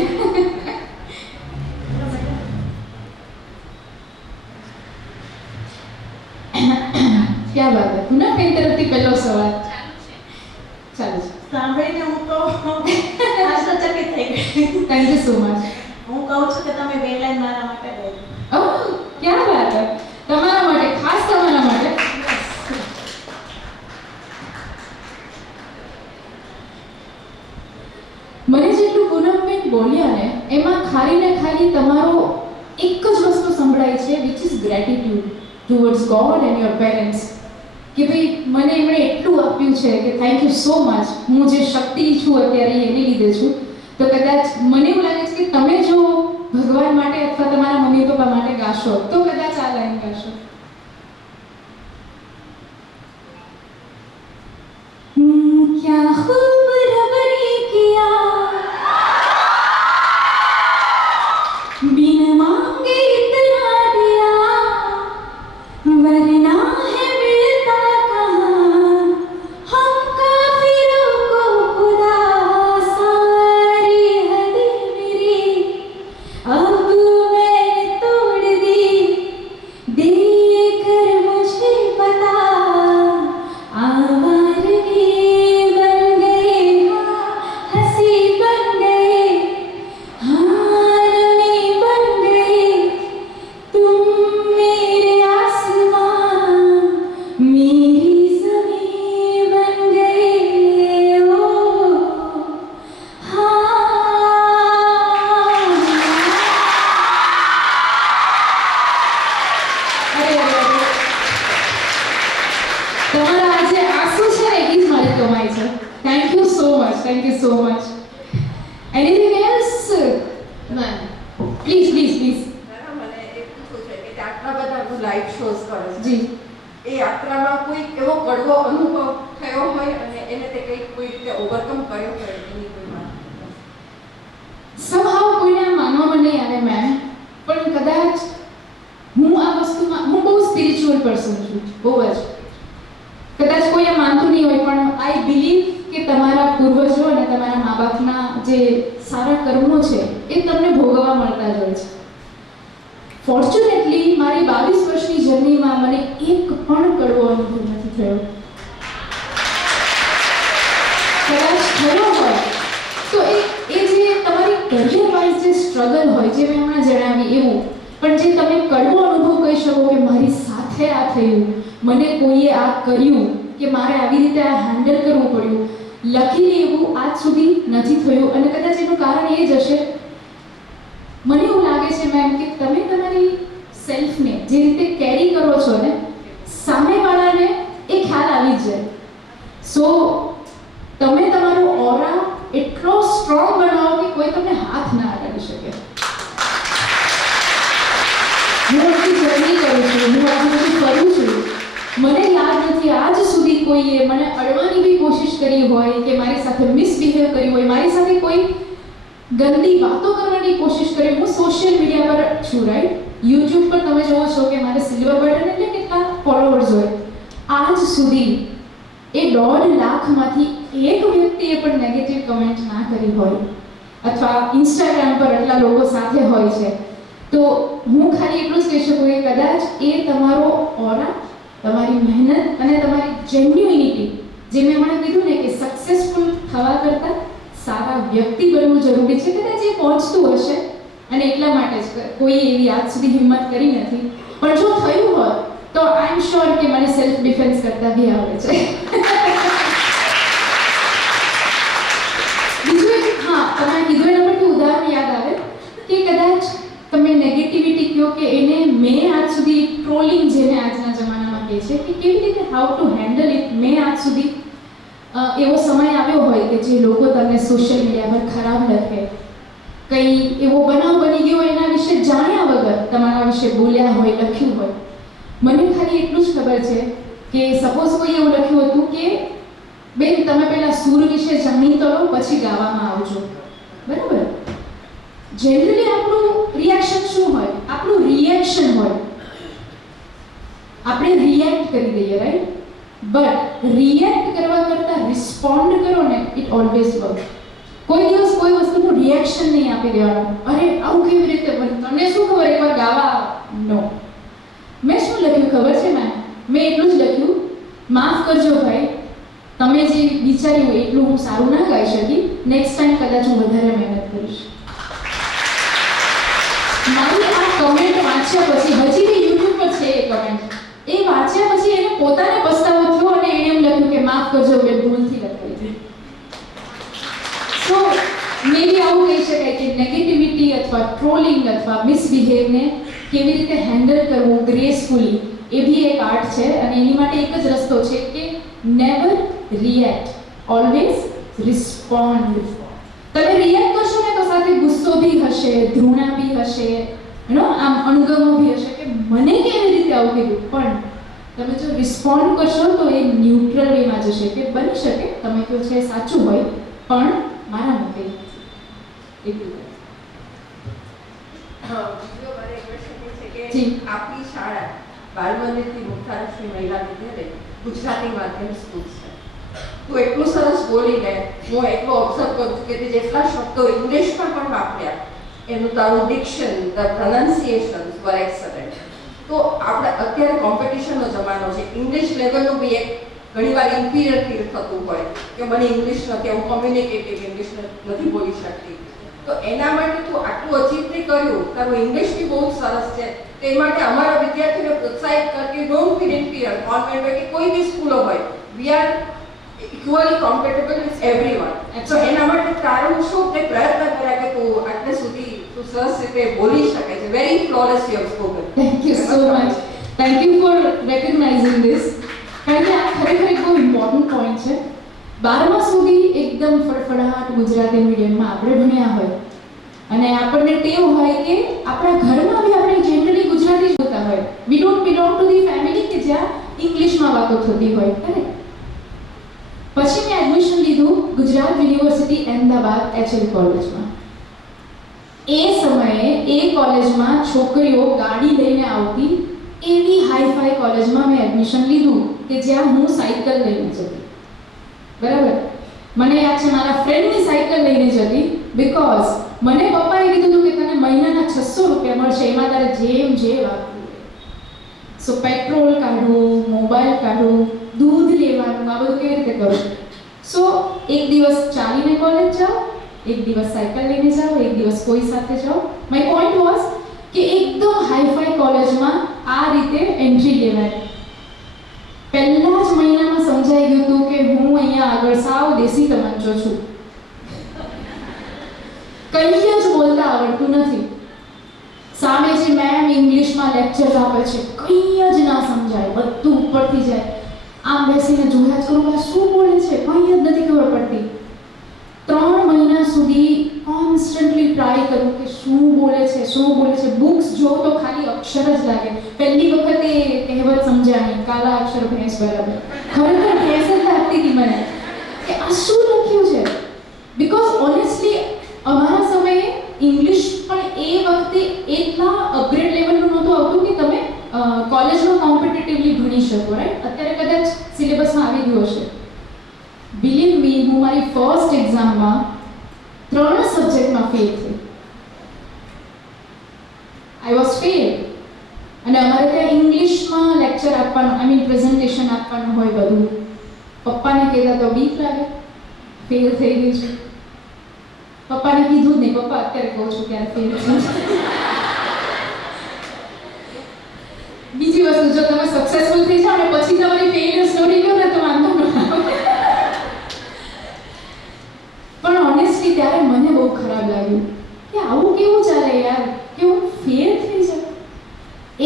ક્યાં વાત હે? પુનઃ કઈ તરફથી પહેલો સવાલ ચાલુ છે. સાંભળીને હું તો આશ્ચર્યચકિત થઈ ગઈ. Thank you so much. હું કહું છું કે તમે બે લાઈન મારા માટે બોલો. ઓહ, ક્યાં વાત હે? તમારા માટે, ખાસ તમારા માટે. ખાલી તમારો એક જ વસ્તુ સંભળાય છે, which is gratitude towards God and your parents, કે ભાઈ મને એમણે એટલું આપ્યું છે કે થેન્ક યુ સો મચ, હું જે શક્તિ છું અત્યારે એને લીધે છું. તો કદાચ મને એવું લાગે છે કે તમે જો ભગવાન માટે અથવા તમારા મમ્મી પપ્પા માટે ગાશો તો કદાચ આ લાઈન ગાશો. क्या खूब रब ने किया बिन मांगे इतना दिया, वरना है मिलता कहाँ हम काफिरों को खुदा, सारी हद मेरी अब मैंने तोड़ दी, देकर मुझे पता आवारगी बन गए, हंसी बन गए, हारनी बन गए, तुम मेरे आसमां मेरी ज़मीं बन गए. ओ તમારા આજે આંસુ છે ને એ જ મારી કમાઈ છે. Thank you so much, thank you so much. Anything else? ના પ્લીઝ પ્લીઝ પ્લીઝ. મને એ પૂછવું છે કે આટલા બધા તું લાઈવ શોઝ કરે છે, જી. એ યાત્રામાં કોઈ એવો કડવો અનુભવ થયો હોય અને એને તે કોઈ રીતે ઓવરકમ કર્યો હોય એની કોઈ વાત? somehow કોઈને આ માનવામાં નહીં આવે મેમ, પણ કદાચ હું આ વસ્તુમાં હું બહુ સ્પિરિચ્યુઅલ પર્સન છું, બહુ જ. કદાચ કોઈ આ માનતું નહીં હોય પણ આઈ બિલીવ કે તમારા પૂર્વજો અને તમારા મા બાપના જે સારા કર્મો છે એ તમને ભોગવવા મળતા જ હોય છે. ફોર્ચ્યુનેટલી મારી 22 વર્ષની જર્નીમાં મને એક પણ કડવો અનુભવ નથી થયો. કદાચ થયો હોય તો એ જે તમારી કરિયર વાઇઝ જે સ્ટ્રગલ હોય, જે મેં હમણાં જણાવી એવું, પણ જે તમે કડવો અનુભવ કહી શકો કે મારી સાથે આ થયું, મને કોઈએ આ કર્યું, કે મારે આવી રીતે આ હેન્ડલ કરવું પડ્યું, લખીને એવું આજ સુધી નથી થયું. અને કદાચ એનું કારણ એ જ હશે, મને એવું લાગે છે મેમ કે તમે તમારી સેલ્ફને જે રીતે કેરી કરો છો ને, સામેવાળાને એ ખ્યાલ આવી જ જાય. સો તમે તમારો ઓરા એટલો સ્ટ્રોંગ બનાવો કે કોઈ તમને હાથ ના અડાડી શકે. હું આટલી જર્ની કરું છું, હું આટલું બધું કરું છું, મને યાદ નથી આજ સુધી કોઈએ મને અડવાની બી કોશિશ કરી હોય કે મારી સાથે મિસબિહેવ કર્યું હોય, મારી સાથે કોઈ ગંદી વાતો કરવાની કોશિશ કરી. હું સોશિયલ મીડિયા પર છું, રાઈટ? યુટ્યુબ પર તમે જોવો છો કે મારે સિલ્વર બટન એટલે કેટલા ફોલોઅર્સ હોય. આજ સુધી એ 1.5 લાખમાંથી એક વ્યક્તિએ પણ નેગેટિવ કમેન્ટ ના કરી હોય, અથવા ઇન્સ્ટાગ્રામ પર આટલા લોકો સાથે હોય છે, તો હું ખાલી એટલું જ કહી શકું કે કદાચ એ તમારો ઓરા, તમારી મહેનત અને તમારી જેન્યુઇનિટી, જે મેં હમણાં કીધું ને કે સક્સેસફુલ થવા કરતાં સારા વ્યક્તિ બનવું જરૂરી છે, કદાચ એ પહોંચતું હશે અને એટલા માટે જ કોઈ એવી આજ સુધી હિંમત કરી નથી. પણ જો થયું હોત તો આઈ એમ શ્યોર કે મને સેલ્ફ ડિફેન્સ કરતા બી આવડે છે. બીજું એક, હા, તમે કીધું એના પરથી ઉદાહરણ યાદ આવે કે કદાચ તમે નેગેટિવિટી કહો કે એને મેં આજ સુધી ટ્રોલિંગ, જેને આજના જમાનામાં કહે છે કે કેવી રીતે હાઉ ટુ હેન્ડલ ઇટ, મેં આજ સુધી એવો સમય આવ્યો હોય કે જે લોકો તમને સોશિયલ મીડિયા પર ખરાબ લખે, કંઈ એવો બનાવ બની ગયો એના વિશે જાણ્યા વગર તમારા વિશે બોલ્યા હોય, લખ્યું હોય. મને ખાલી એટલું જ ખબર છે કે સપોઝ કોઈ એવું લખ્યું હતું કે બેન તમે પહેલા સૂર વિશે જાણી તો લો, પછી ગાવામાં આવજો, બરાબર? જનરલી આપણું રિએક્શન શું હોય? આપણું રિએક્શન હોય, આપણે રિએક્ટ કરી દઈએ, રાઈટ? બટ રિએક્ટ કરવા કરતાં રિસ્પોન્ડ કરો ને, ઇટ ઓલવેઝ વર્ક. કોઈ દિવસ કોઈ વસ્તુનું રિએક્શન નહીં આપી દેવાનું, અરે આવું કેવી રીતે બને, તમને શું ખબર એકવાર ગાવા. નો. મેં શું લખ્યું ખબર છે મેં એટલું જ લખ્યું, માફ કરજો ભાઈ, તમે જે વિચાર્યું એટલું હું સારું ના ગાઈ શકી, નેક્સ્ટ ટાઈમ કદાચ હું વધારે મહેનત કરીશ. મારી આ કમેન્ટ વાંચ્યા પછી, હજી બી યુટ્યુબ પર છે એ કમેન્ટ, એ વાંચ્યા પછી એને પોતાને પસ્તાવો થયો અને એણે એમ લખ્યું કે માફ કરજો બેન, ભૂલથી લખાઈ. સો મે બી આવું કહી શકાય કે નેગેટિવિટી અથવા ટ્રોલિંગ અથવા મિસબિહેવને કેવી રીતે હેન્ડલ કરવું ગ્રેસફુલી એ બી એક આર્ટ છે અને એની માટે એક જ રસ્તો છે કે નેવર રિએક્ટ, ઓલવેઝ રિસ્પોન્ડ. તમે રિએક્ટ કરશો ને તો સાથે ગુસ્સો બી હશે, ધૃણા બી હશે, આમ અણગમો બી હશે કે મને કેવી રીતે આવું કીધું, પણ તમે જો રિસ્પોન્ડ કરશો તો એ ન્યુટ્રલ વેમાં જશે કે બની શકે તમે કહો છે સાચું હોય પણ મારા મતે એટલું. બીજો મારે એક પ્રશ્ન એ છે કે જી. આપણી શાળા બાલ મંદિરથી મુક્તાલક્ષ્મી મહિલા વિદ્યાલય ગુજરાતી માધ્યમ સ્કૂલ છે. તું એટલું સરસ બોલીને હું એટલું ઓબ્ઝર્વ કરું છું કે તે જેટલા શબ્દો ઇંગ્લિશમાં પણ વાપર્યા એનું તારું ડિક્શન, ધ પ્રોનાઉન્સિએશન્સ વર એક્સલન્ટ. તો આપણે અત્યારે કોમ્પિટિશનનો જમાનો છે, ઇંગ્લિશ લેવલનું બી એક ઘણીવાર ઇન્ફિરિયર ફીલ થતું હોય કે મને ઇંગ્લિશ નથી, હું કોમ્યુનિકેટિવ ઇંગ્લિશ નથી બોલી શકતી. તો એના માટે તું આટલું અચીવલી કર્યું, તારું ઇંગ્લિશ બી બહુ સરસ છે. તે માટે અમારા વિદ્યાર્થીઓને પ્રોત્સાહિત કરતી ડોન્ટ ફીલ ઇન્ફિરિયર. કોન્વેન્ટ હોય કે કોઈ બી સ્કૂલો હોય, we are equally compatible with everyone. તો એના માટે તારું શું તે પ્રયત્ન કર્યા કે તું આટલે સુધી તું સરસ રીતે બોલી શકે છે? Very flawless you have spoken. Thank you so much. Thank you for recognising this. કારણ કે આ ખરેખર એક બહુ ઇમ્પોર્ટન્ટ પોઈન્ટ છે. 12મા સુધી એકદમ ફડફડાટ ગુજરાતી મીડિયમમાં આપણે ભણ્યા હોય અને આપણને ટેવ હોય કે આપણા ઘરમાં બી આપણે જનરલી ગુજરાતી જ બોલતા હોય. We don't belong to the family કે જ્યાં ઇંગ્લિશમાં વાતો થતી હોય. કરેક્ટ? પછી મેં એડમિશન લીધું ગુજરાત યુનિવર્સિટી અહેમદાબાદ HL કોલેજમાં. એ સમયે એ કોલેજમાં છોકરીઓ ગાડી લઈને આવતી એવી હાઈફાઈ કોલેજમાં મેં એડમિશન લીધું કે જ્યાં હું સાયકલ લઈને જતી. બરાબર? મને યાદ છે મારા ફ્રેન્ડની સાયકલ લઈને જતી બીકોઝ મને પપ્પાએ કીધું હતું કે તને મહિનાના 600 રૂપિયા મળશે, એમાં તારે જેમ જે વાપરવું. સો પેટ્રોલ કાઢવું, મોબાઈલ કાઢવું, દૂધ લેવાનું, આ બધું કેવી રીતે કરું? સો એક દિવસ ચાલીને કોલેજ જાઓ, એક દિવસ સાયકલ લઈને જાઓ, એક દિવસ કોઈ સાથે જાઓ. માય પોઈન્ટ વોઝ કે એકદમ હાઈફાઈ કોલેજમાં આ રીતે એન્ટ્રી લેવાય. પહેલા જ મહિનામાં સમજાઈ ગયું હતું કે હું અહીંયા આગળ સાવ દેશી તમંચો છું. કંઈ જ બોલતા આવડતું નથી. સામે જે મેમ ઇંગ્લિશમાં લેક્ચર આપે છે, કંઈ જ ના સમજાય, બધું ઉપરથી જાય. આમ બેસીને જોયા જ કરું કે શું બોલે છે, કંઈ જ નથી ખબર પડતી. 3 મહિના સુધી કોન્સ્ટન્ટલી ટ્રાય કરું કે શું બોલે છે, શું બોલે છે. બુક્સ જો તો ખાલી અક્ષર જ લાગે. પહેલી વખતે કહેવત સમજાણી, કાલા અક્ષર ભેંસ બરાબર. ખરેખર ભેંસ જ લાગતી હતી મને કે આ શું લખ્યું છે. બીકોઝ ઓનેસ્ટલી અમારા સમયે ઇંગ્લિશ પણ એ વખતે એટલા અપગ્રેડ લેવલનું નહોતું આવતું કે તમે કોલેજમાં કોમ્પિટિટિવલી ભણી શકો. રાઈટ? અત્યારે કદાચ સિલેબસમાં આવી ગયું હશે. બિલીવ મી, હું મારી ફર્સ્ટ એક્ઝામમાં 3 સબ્જેક્ટમાં ફેલ થઈ. I was fail. અને અમારે ત્યાં ઇંગ્લિશમાં લેક્ચર આપવાનું, આઈ મીન પ્રેઝન્ટેશન આપવાનું હોય બધું. પપ્પાને કહેતા તો બીક લાગે, ફેલ થઈ ગઈ છું. પપ્પાને કીધું જ નહીં, પપ્પા અત્યારે કહું છું ત્યારે ફેલ છું. બીજી વસ્તુ, જો તમે સક્સેસફુલ થઈ જાઓ ને પછી તમારી ફેલિયર સ્ટોરી કહો ને તો વાંધો ન આવે. પણ ઓનેસ્ટલી ત્યારે મને બહુ ખરાબ લાગ્યું કે આવું કેવું ચાલે યાર કે હું ફેલ થઈ જાઉં.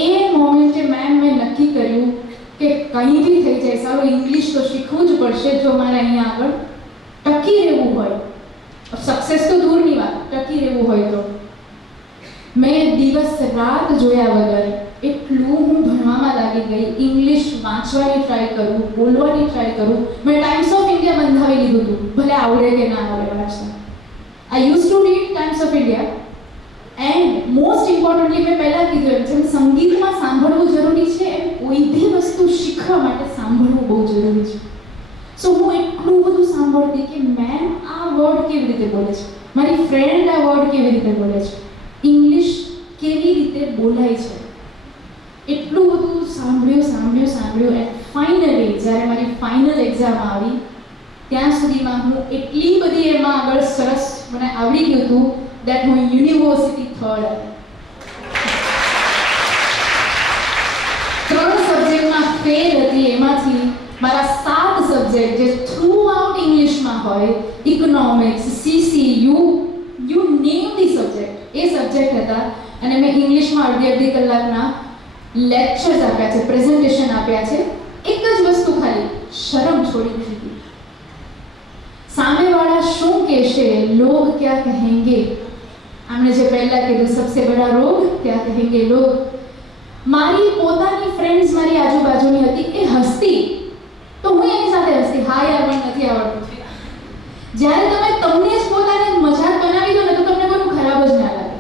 એ મોમેન્ટે મેં નક્કી કર્યું કે કંઈ બી થઈ જાય, સારું ઇંગ્લિશ તો શીખવું જ પડશે જો મારે અહીંયા આગળ ટકી રહેવું હોય. સક્સેસ તો દૂરની વાત, ટકી રહેવું હોય તો. મેં દિવસ રાત જોયા વગર એટલું હું ભણવામાં લાગી ગઈ. ઇંગ્લિશ વાંચવાની ટ્રાય કરું, બોલવાની ટ્રાય કરું. મેં ટાઈમ્સ ઓફ ઇન્ડિયા બંધાવી લીધું હતું, ભલે આવડે કે ના આવડે વાંચતા. I use to read times of India. And most importantly મેં પહેલાં કીધું એમ, જેમ સંગીતમાં સાંભળવું જરૂરી છે એમ કોઈ બી વસ્તુ શીખવા માટે સાંભળવું બહુ જરૂરી છે. સો હું એટલું બધું સાંભળતી કે મેમ આ વર્ડ કેવી રીતે બોલે છે, મારી ફ્રેન્ડ આ વર્ડ કેવી રીતે બોલે છે, ઇંગ્લિશ કેવી રીતે બોલાય છે. એટલું બધું સાંભળ્યું એન્ડ ફાઇનલી જ્યારે મારી ફાઇનલ એક્ઝામ આવી ત્યાં સુધીમાં હું એટલી બધી એમાં આગળ સરસ મને આવડી ગયું હતું દેટ હું યુનિવર્સિટી 3rd આવી. 3 સબ્જેક્ટમાં ફેલ હતી, એમાંથી મારા 7 સબ્જેક્ટ જે થ્રુ આઉટ ઇંગ્લિશમાં હોય, economics, CCU, you name the subject, A subject હતા. અને મેં ઇંગ્લિશમાં અડધી કલાકના લેક્ચર્સ આપ્યા છે, પ્રેઝન્ટેશન આપ્યા છે. એક જ વસ્તુ ખાલી, શરમ છોડી દીધી. સામેવાળા શું કહેશે, લોગ ક્યા કહેંગે. આમણે જે પહેલા કીધું, સબસે બડા રોગ ક્યા કહેંગે લોગ. મારી પોતાની ફ્રેન્ડ્સ મારી આજુબાજુની હતી, એ હસતી તો હું એની સાથે હસતી, હા યાર મને નથી આવડતું. જ્યારે તમે તમને જ પોતાને મજાક બનાવી દો ને તો તમને કોઈનું ખરાબ જ ના લાગે.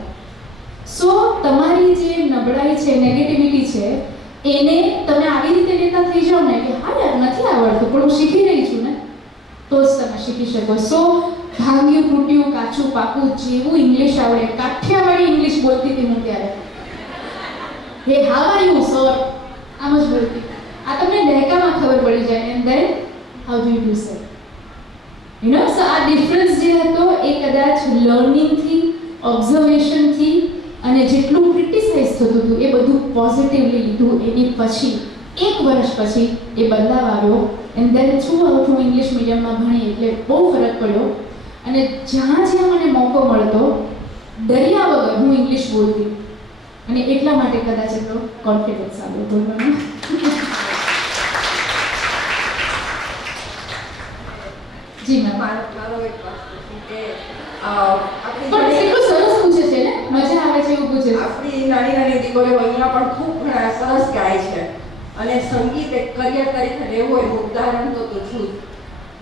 સો તમારી જે નબળાઈ છે, નેગેટિવિટી છે, એને તમે આવી રીતે લેતા થઈ જાઓ ને કે હા યાર નથી આવડતું પણ હું શીખી રહી છું ને, તો જ તમે શીખી શકો. સો ભાંગ્યું તૂટ્યું કાચું પાકું જેવું ઇંગ્લિશ આવડે, કાઠિયાવાડી ઇંગ્લિશ બોલતી હતી હું ત્યારે. હે હાવ આર યુ સર, આમ જ બોલતી. આ તમને લહેકામાં ખબર પડી જાય. And then how do you do sir, you know. So આ ડિફરન્સ જે હતો એ કદાચ લર્નિંગથી, ઓબ્ઝર્વેશનથી અને જેટલું ક્રિટિસાઇઝ થતું હતું એ બધું પોઝિટિવલી લીધું. એની પછી 1 વર્ષ પછી એ બદલાવ આવ્યો. એન્ડ ધેન થ્રુ આઉટ હું ઇંગ્લિશ મીડિયમમાં ભણી એટલે બહુ ફરક પડ્યો. અને જ્યાં જ્યાં મને મોકો મળતો ડર્યા વગર હું ઇંગ્લિશ બોલતી. અને એટલા માટે કદાચ એટલો કોન્ફિડન્સ આવ્યો બોલવાનો. જી મેમ. મારો એક પ્રશ્ન છે કે પણ એટલું સરસ પૂછે છે ને, મજા આવે છે એવું પૂછે છે. આપણી નાની નાની દીકરીઓ અહીંયા પણ ખૂબ ઘણા સરસ ગાય છે અને સંગીત એક કરિયર તરીકે લેવું એનું ઉદાહરણ તો છું જ.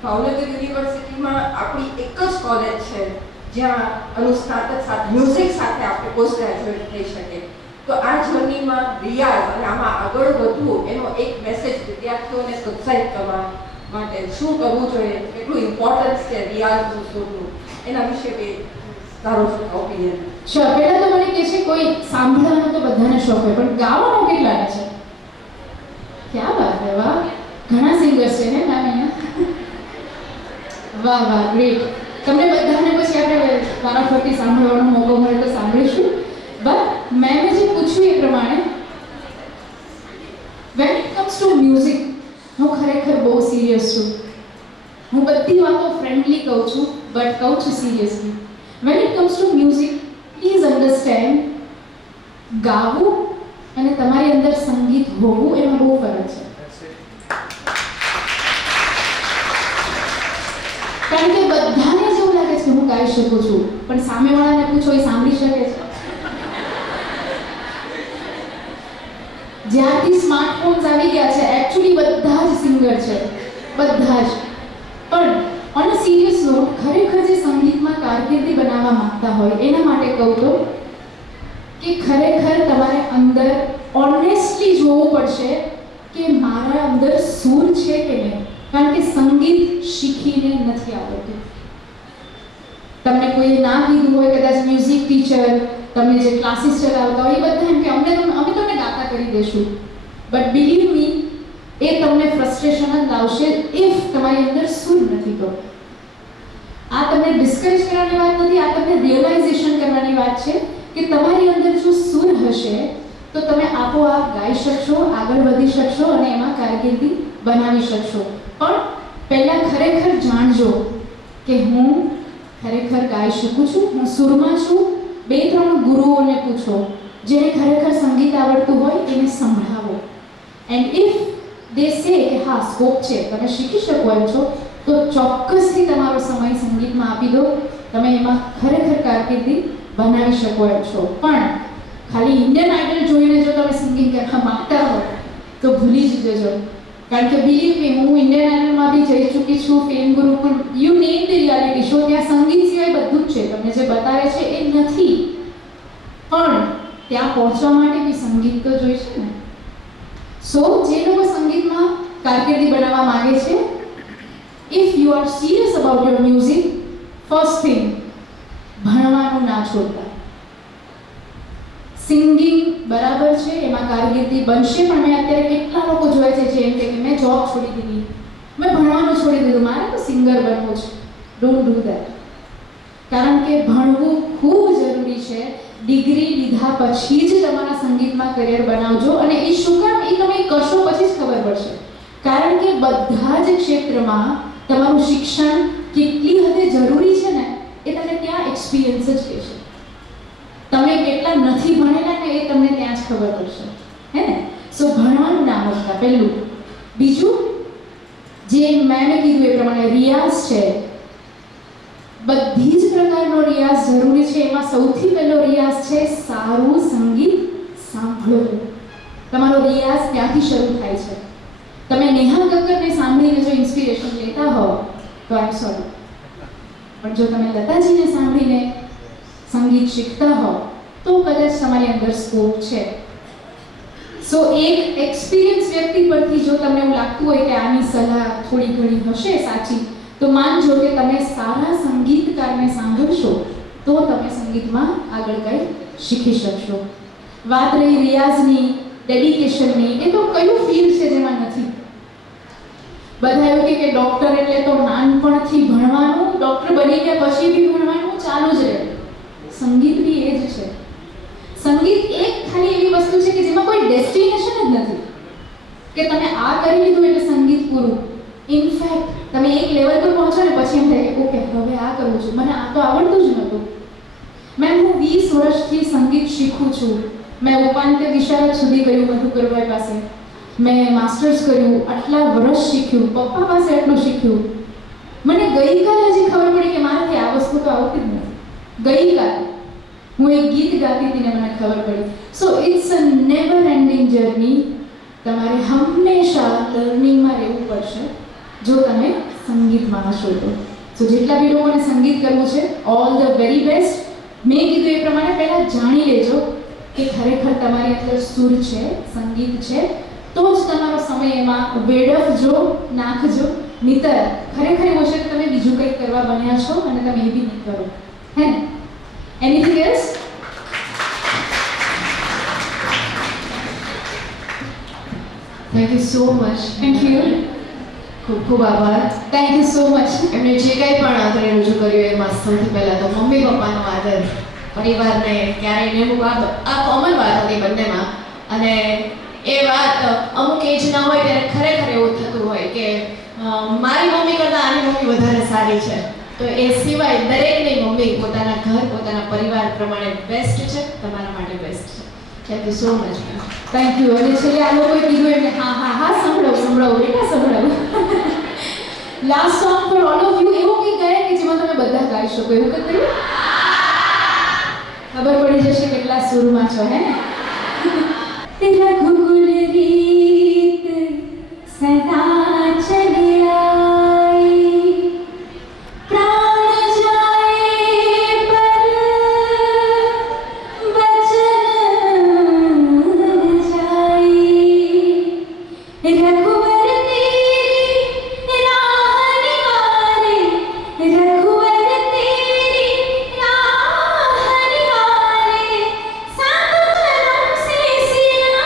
ભાવનગર યુનિવર્સિટીમાં આપણી એક જ કોલેજ છે જ્યાં અનુસ્નાતક સાથે મ્યુઝિક સાથે આપણે પોસ્ટ ગ્રેજ્યુએટ થઈ શકે. તો આ જર્નીમાં રિયાઝ અને આમાં આગળ વધવું એનો એક મેસેજ વિદ્યાર્થીઓને પ્રોત્સાહિત કરવા માટે શું કરવું જોઈએ, કેટલું ઇમ્પોર્ટન્સ છે રિયાઝનું શોધવું, એના વિશે બે તારો ઓપિનિયન. શ્યોર. પહેલા તો મને કહે છે કોઈ સાંભળવાનો તો બધાને શોખ હોય પણ ગાવાનો કેટલાને છે? ક્યાં વાત હે, વાહ. ઘણા સિંગર્સ છે ને મેમ અહીંયા. વાહ વાહ, ગ્રેટ. તમને બધાને પછી આપણે વારાફરતી સાંભળવાનો મોકો મળે તો સાંભળીશું. બટ મેં જે પૂછ્યું એ પ્રમાણે, when it comes to music, હું ખરેખર બહુ સિરિયસ છું. હું બધી વાતો ફ્રેન્ડલી કહું છું બટ કહું છું seriously. When it comes to music, please understand, ગાવું અને તમારી અંદર સંગીત હોવું એમાં બહુ ફરક છે. કારણ કે બધાને જ એવું લાગે છે કે હું ગાઈ શકું છું, પણ સામેવાળાને પૂછો એ સાંભળી શકે છે? જ્યારથી સ્માર્ટફોન્સ આવી ગયા છે એકચ્યુઅલી બધા જ સિંગર છે, બધા જ. પણ ઓન અ સિરિયસ નોટ, ખરેખર જે સંગીતમાં કારકિર્દી બનાવવા માંગતા હોય એના માટે કહું તો કે ખરેખર તમારે અંદર ઓનેસ્ટલી જોવું પડશે કે મારા અંદર સૂર છે કે નહીં. કારણ કે સંગીત શીખીને નથી આવડતું. તમને કોઈ ના કીધું હોય, કદાચ મ્યુઝિક ટીચર તમને જે ક્લાસીસ ચલાવતા હોય એ બધા એમ કે અમે તમને ગાતા કરી દઈશું. બટ બિલીવ મી, એ તમને ફ્રસ્ટ્રેશન જ લાવશે ઇફ તમારી અંદર સૂર નથી તો. આ તમને ડિસ્કરેજ કરવાની વાત નથી, આ તમને રિયલાઇઝેશન કરવાની વાત છે કે તમારી અંદર જો સૂર હશે તો તમે આપોઆપ ગાઈ શકશો, આગળ વધી શકશો અને એમાં કારકિર્દી બનાવી શકશો. પણ પહેલાં ખરેખર જાણજો કે હું ખરેખર ગાઈ શકું છું, હું સૂરમાં છું. 2-3 ગુરુઓને પૂછો જેને ખરેખર સંગીત આવડતું હોય એને સંભળાવો. એન્ડ ઇફ દે સે કે હા સ્કોપ છે, તમે શીખી શકો એમ છો, તો ચોક્કસથી તમારો સમય સંગીતમાં આપી દો. તમે એમાં ખરેખર કારકિર્દી બનાવી શકો એમ છો. પણ ખાલી ઇન્ડિયન આઇડલ જોઈને જો તમે સિંગિંગ કરવા માંગતા હો તો ભૂલી જ જજો. કારણ કે બિલીવ મી, હું ઇન્ડિયન આઇડલમાં બી જઈ ચૂકી છું, fame Gurukul, you name the reality show, ત્યાં સંગીત સિવાય બધું જ છે. તમને જે બતાવે છે એ નથી, પણ ત્યાં પહોંચવા માટે બી સંગીત તો જોઈશે ને. સો જે લોકો સંગીતમાં કારકિર્દી બનાવવા માંગે છે, if you are serious about your music, first thing, ભણવાનું ના છોડતા. સિંગિંગ બરાબર છે, એમાં કારકિર્દી બનશે, પણ મેં અત્યારે કેટલા લોકો જોયા છે જે એમ કે મેં જોબ છોડી દીધી, મેં ભણવાનું છોડી દીધું, મારે તો સિંગર બનવું છે. Don't do that. કારણ કે ભણવું ખૂબ જરૂરી છે. ડિગ્રી લીધા પછી જ તમારા સંગીતમાં કરિયર બનાવજો. અને એ શું કામ, એ તમે કરશો પછી જ ખબર પડશે. કારણ કે બધા જ ક્ષેત્રમાં તમારું શિક્ષણ કેટલી હદે જરૂરી છે ને એ તમને ત્યાં એક્સપિરિયન્સ જ કહેશે. તમે કેટલા નથી ભણેલા ને એ તમને ત્યાં જ ખબર પડશે, હે ને? સો ભણવાનું ના મૂકતા, પહેલું. બીજું, જે મેં કીધું એ પ્રમાણે રિયાઝ છે, બધી જ પ્રકારનો રિયાઝ જરૂરી છે. એમાં સૌથી પહેલો રિયાઝ છે સારું સંગીત સાંભળવું. તમારો રિયાઝ ત્યાંથી શરૂ થાય છે. તમે નેહા કક્કરને સાંભળીને જો ઇન્સ્પિરેશન લેતા હો તો આઈ એમ સોરી, પણ જો તમે લતાજીને સાંભળીને સંગીત શીખતા હો તો કદાચ તમારી અંદર સ્કોપ છે. સો એક એક્સપિરિયન્સ વ્યક્તિ પરથી જો તમને એવું લાગતું હોય કે આની સલાહ થોડી ઘણી હશે સાચી, તો માનજો કે તમે સારા સંગીતકારને સાંભળશો તો તમે સંગીતમાં આગળ કંઈ શીખી શકશો. વાત રહી રિયાઝની, ડેડિકેશનની, એ તો કયું ફિલ્ડ છે જેમાં નથી? બધા એવું કે ડૉક્ટર એટલે તો નાનપણથી ભણવાનું, ડૉક્ટર બની ગયા પછી બી ભણવાનું ચાલુ જ રહે. સંગીત બી એ જ છે. સંગીત એક ખાલી એવી વસ્તુ છે કે જેમાં કોઈ ડેસ્ટિનેશન જ નથી કે તમે આ કરી લીધું એટલે સંગીત પૂરું. ઇનફેક્ટ તમે એક લેવલ પર પહોંચો ને પછી એમ થાય ઓકે હવે આ કરવું છે, મને આ તો આવડતું જ નહોતું. મેં હું 20 વર્ષથી સંગીત શીખું છું. મેં ઉપાંત્ય વિશારદ સુધી કર્યું મધુકરભાઈ પાસે, મેં માસ્ટર્સ કર્યું, આટલા વર્ષ શીખ્યું, પપ્પા પાસે આટલું શીખ્યું. મને ગઈકાલે હજી ખબર પડી કે મારાથી આ વસ્તુ તો આવતી જ નથી. ગઈકાલે હું એક ગીત ગાતી હતી ને મને ખબર પડી. So it's a never ending journey. તમારે હંમેશા લર્નિંગમાં રહેવું પડશે જો તમે સંગીતમાં હશો તો. સો જેટલા બી લોકોને સંગીત કરવું છે, ઓલ ધ વેરી બેસ્ટ. મેં કીધું એ પ્રમાણે પહેલાં જાણી લેજો કે ખરેખર તમારી અંદર સુર છે, સંગીત છે, તો જ તમારો સમય એમાં વેડફજો, નાખજો. નહીતર ખરેખર એવું છે કે તમે બીજું કંઈક કરવા બન્યા છો અને તમે એ બી નહીં કરો, હે ને? Anything else? Thank you so much. Thank you. ખૂબ ખૂબ આભાર. Thank you so much. એમણે જે કંઈ પણ આદરે રજૂ કર્યું એમાં સૌથી પહેલાં તો મમ્મી પપ્પાનો આદર, પરિવારને ક્યારેય નહીં મૂકવા, આ કોમન વાત હતી બંનેમાં. અને એ વાત અમુક એજ ના હોય ત્યારે ખરેખર એવું થતું હોય કે મારી મમ્મી કરતાં આની મમ્મી વધારે સારી છે. તો એ સિવાય દરેકની મમ્મી પોતાના ઘર, પોતાના પરિવાર પ્રમાણે બેસ્ટ છે, તમારા માટે બેસ્ટ છે. Thank you so much. Thank you. અને છેલ્લે આ લોકોએ કીધું એટલે હા હા હા સંભળાવું બેટા સંભળાવું. Last song for all of you એવું કંઈ ગાય કે જેમાં તમે બધા ગાઈ શકો, એવું કંઈ કર્યું? ખબર પડી જશે કેટલા સુરમાં છો, હે ને? તેરા ઘુઘુલ રીત સદા ચલી આઈ, પ્રાણ જાએ પર બચન જાઈ, રઘુवर तेरी राह निहारे, रघुवर तेरी राह निहारे, सात जन्म से सिया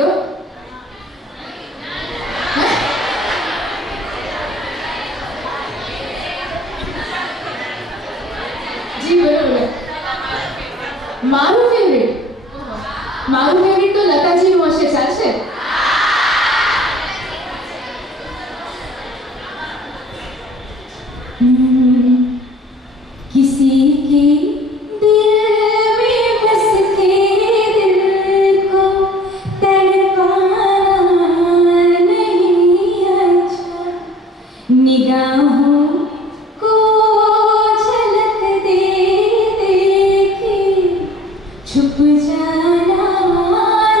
દો. જી બરોબર. મારું ફેવરેટ તો લતાજીનું હશે, ચાલશે? किसी के दिल में बस के दिल को तड़पाना नहीं अच्छा, निगाहों को झलक दे दे के छुप जाना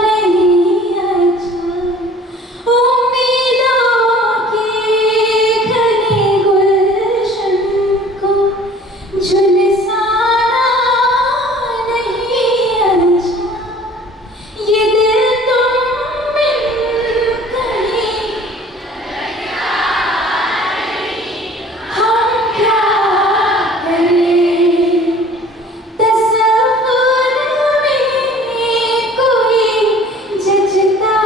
नहीं अच्छा, उम्मीदों के घने गुलशन को झुलसाना नहीं अच्छा, ये दिल तुम बिन कहीं हम क्या करें, तसव्वुर में कोई जचता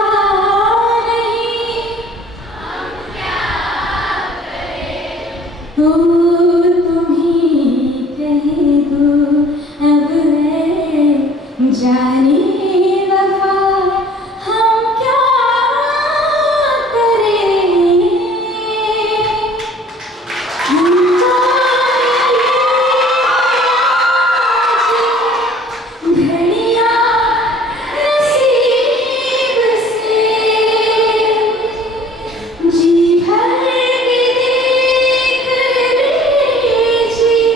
नहीं, ओ तुम्हीं कह दो अब है जाने वफा हम क्या करें, घड़ियां नसीब से जी भर के देख लीजिए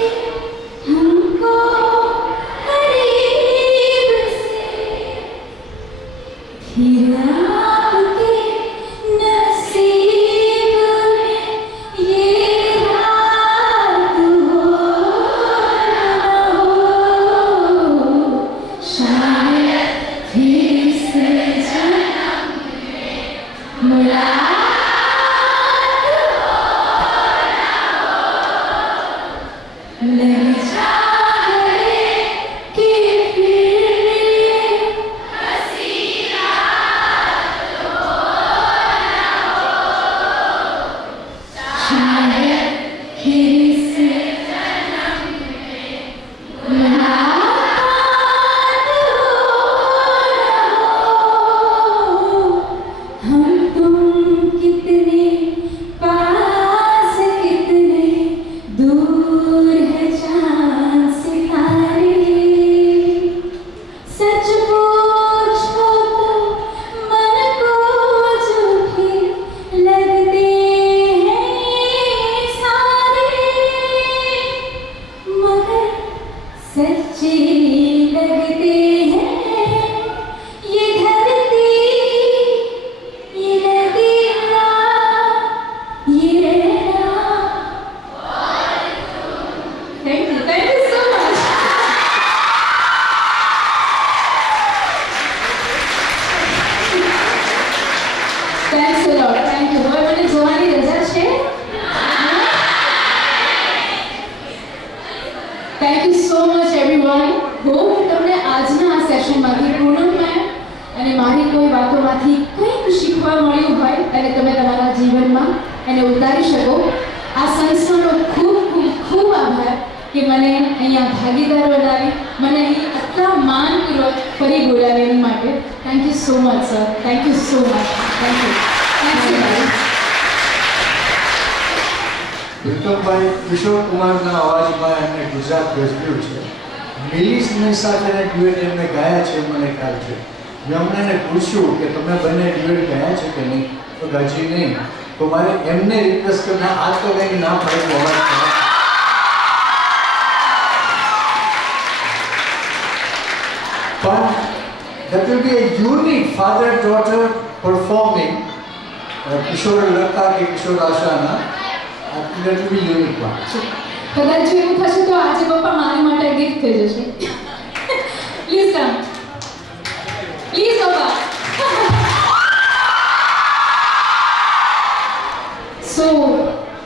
हमको करीब से, फिर आपके नसीब में ये रात हो न हो, शायद फिर से जन्म में मुलाकात लग जाए कि फिर शायद फिर से मुलाकात हो, हम तुम कितने पास कितने दूर है चांद सितारे, सच पूछो तो मन को झूठे लगते हैं सारे, मगर सच्चे लगते हैं ये धरती, ये नदियाँ, ये रहना. Thank you so much. Thanks a lot. Thank you. હવે મને જોવાની રજા છે. Thank you so much everyone. Hope તમને આજના આ સેશનમાંથી પૂર્ણમય અને મારી કોઈ વાતોમાંથી કંઈક શીખવા મળ્યું હોય અને તમે તમારા જીવનમાં એને ઉતારી શકો. આ સંસ્થાનો ખૂબ ખૂબ ખૂબ આભાર કે મને અહીંયા ભાગીદાર બનાવી, મને અહીં આટલા માનપૂર્વક ફરી બોલાવી એની માટે. Thank you so much sir. Thank you so much. Thank you. Thank you. પ્રીતમભાઈ કિશોર કુમારના અવાજમાં એમને ગુજરાત ગજવ્યું છે. મિલિસની સાથે ડ્યુએટ એમને ગાયા છે મને ખ્યાલ છે. મેં હમણાં એને પૂછ્યું કે તમે બંને ડ્યુએટ ગાયા છે કે નહીં, તો ગાજી નહીં. તો મારે એમને રિક્વેસ્ટ કરીને આ તો કંઈક ના પડે તો અવાજ ખરાબ. પણ that will be a unique father-daughter performing કિશોર લતા કે કિશોર આશાના. that will be unique one. કદાચ જો એવું થશે તો આજે પપ્પા મારી માટે ગિફ્ટ થઈ જશે. Please come. પ્લીઝ પપ્પા. સો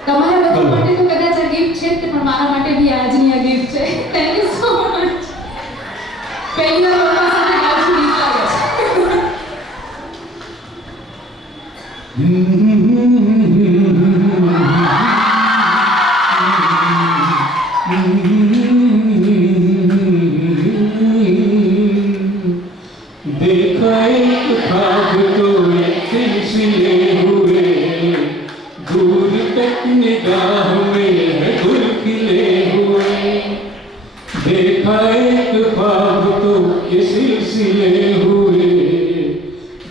તમારા બધા માટે તો કદાચ આ ગિફ્ટ છે, પણ મારા માટે બી આજની આ ગિફ્ટ છે. Thank you so much. પહેલી વાર પપ્પા સાથે ગાઉં છું, ગીત લાગે છે. खिले हुए,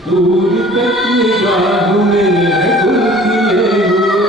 दूर तक निगाह में है गुल खिले हुए।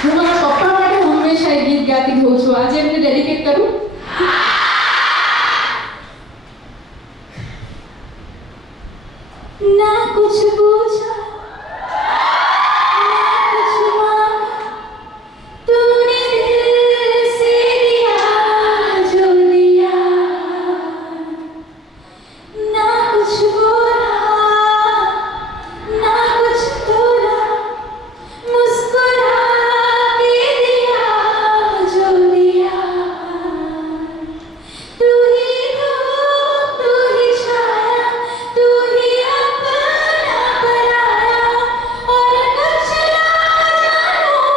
હું મારા પપ્પા માટે હંમેશા એક ગીત ગાતી હોઉં છું. આજે એમને ડેડિકેટ કરું. ना कुछ पूछा ना कुछ मांगा, तूने दिल से दिया जो दिया, ना कुछ बोला ना कुछ तोला, मुस्कुरा के दिया जो दिया, तू ही धूप तू ही छाया तू ही अपना पराया, और कुछ ना जानूं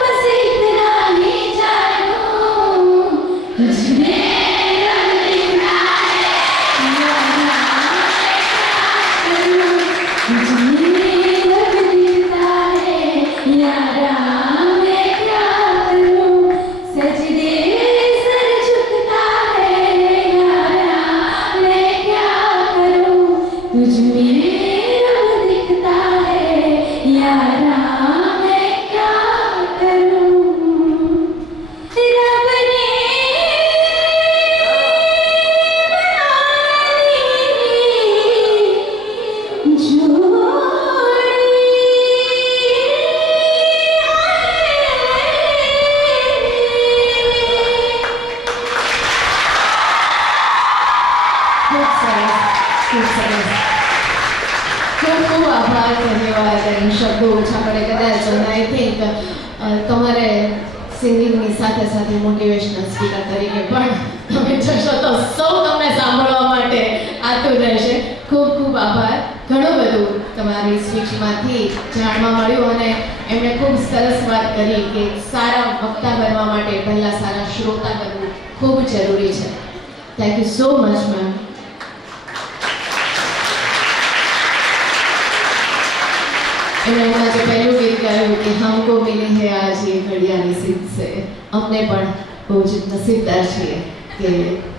बस इतना ही जानूं, तुझमें रब दिखता है यारा, तुझमें रब दिखता है यारा, मैं क्या करूं, सजदे सर झुकता है यारा, मैं क्या करूं, तुझमें रब दिखता है यारा, मैं क्या करूं, रब ने ખૂબ સરસ, ખૂબ સરસ. ખૂબ ખૂબ આભાર, ધન્યવાદ. અને શબ્દો ઓછા પડે કદાચ. અને આઈ થિંક તમારે સિંગિંગની સાથે સાથે મોટિવેશનલ સ્પીકર તરીકે પણ તમે જશો તો સૌ તમને સાંભળવા માટે આતુર રહેશે. ખૂબ ખૂબ આભાર. ઘણું બધું તમારી સ્પીચમાંથી જાણવા મળ્યું અને એમણે ખૂબ સરસ વાત કરી કે સારા વક્તા બનવા માટે પહેલાં સારા શ્રોતા બનવું ખૂબ જરૂરી છે. Thank you so much ma'am. એમણે જે પહેલું ગીત ગાયું કે हमको मिले हैं आज ये घड़िया नसीब से, અમને પણ બહુ જ નસીબદાર છીએ કે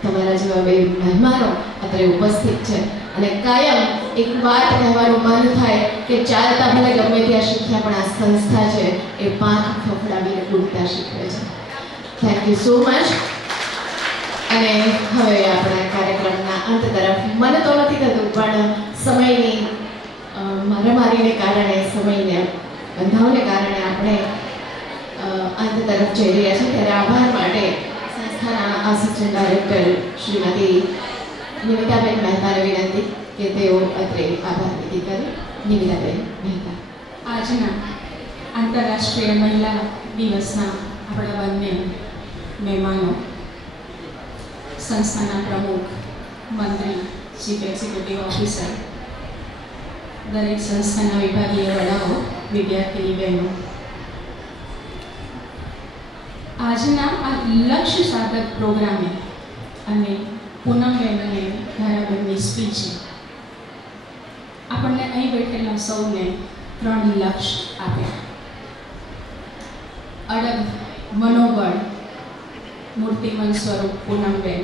તમારા જેવા બે મહેમાનો અત્યારે ઉપસ્થિત છે. અને કાયમ એક વાત કહેવાનું મન થાય કે ચાલતા ભલે ગમે ત્યાં શીખ્યા પણ આ સંસ્થા છે એ પાંખ ફફડાવીને ઉડતા શીખવે છે. Thank you so much. અને હવે આપણા કાર્યક્રમના અંત તરફ મને તો નથી થતું પણ સમયની મારામારીને કારણે સમયને બંધાવને કારણે આપણે અંત તરફ જઈ રહ્યા છીએ. ત્યારે આભાર માટે સંસ્થાના આસિસ્ટન્ટ ડાયરેક્ટર શ્રીમતી નિમિતાબેન મહેતાને વિનંતી કે તેઓ અત્રે આભાર વિધિ કરે. નિમિતાબેન મહેતા. આજના આંતરરાષ્ટ્રીય મહિલા દિવસના આપણા બંને મહેમાનો, સંસ્થાના પ્રમુખ, મંત્રી, ચીફ એક્ઝિક્યુટિવ ઓફિસર, દરેક સંસ્થાના વિભાગીય વડાઓ, વિદ્યાર્થી બહેનો, આજના આ લક્ષ્ય સાધક પ્રોગ્રામે અને પૂનમબેન અને ધારાબેનની સ્પીચે આપણને અહીં બેઠેલા સૌને 3 લક્ષ્ય આપ્યા. અડગ મનોબળ, મૂર્તિમંત સ્વરૂપ Poonamben.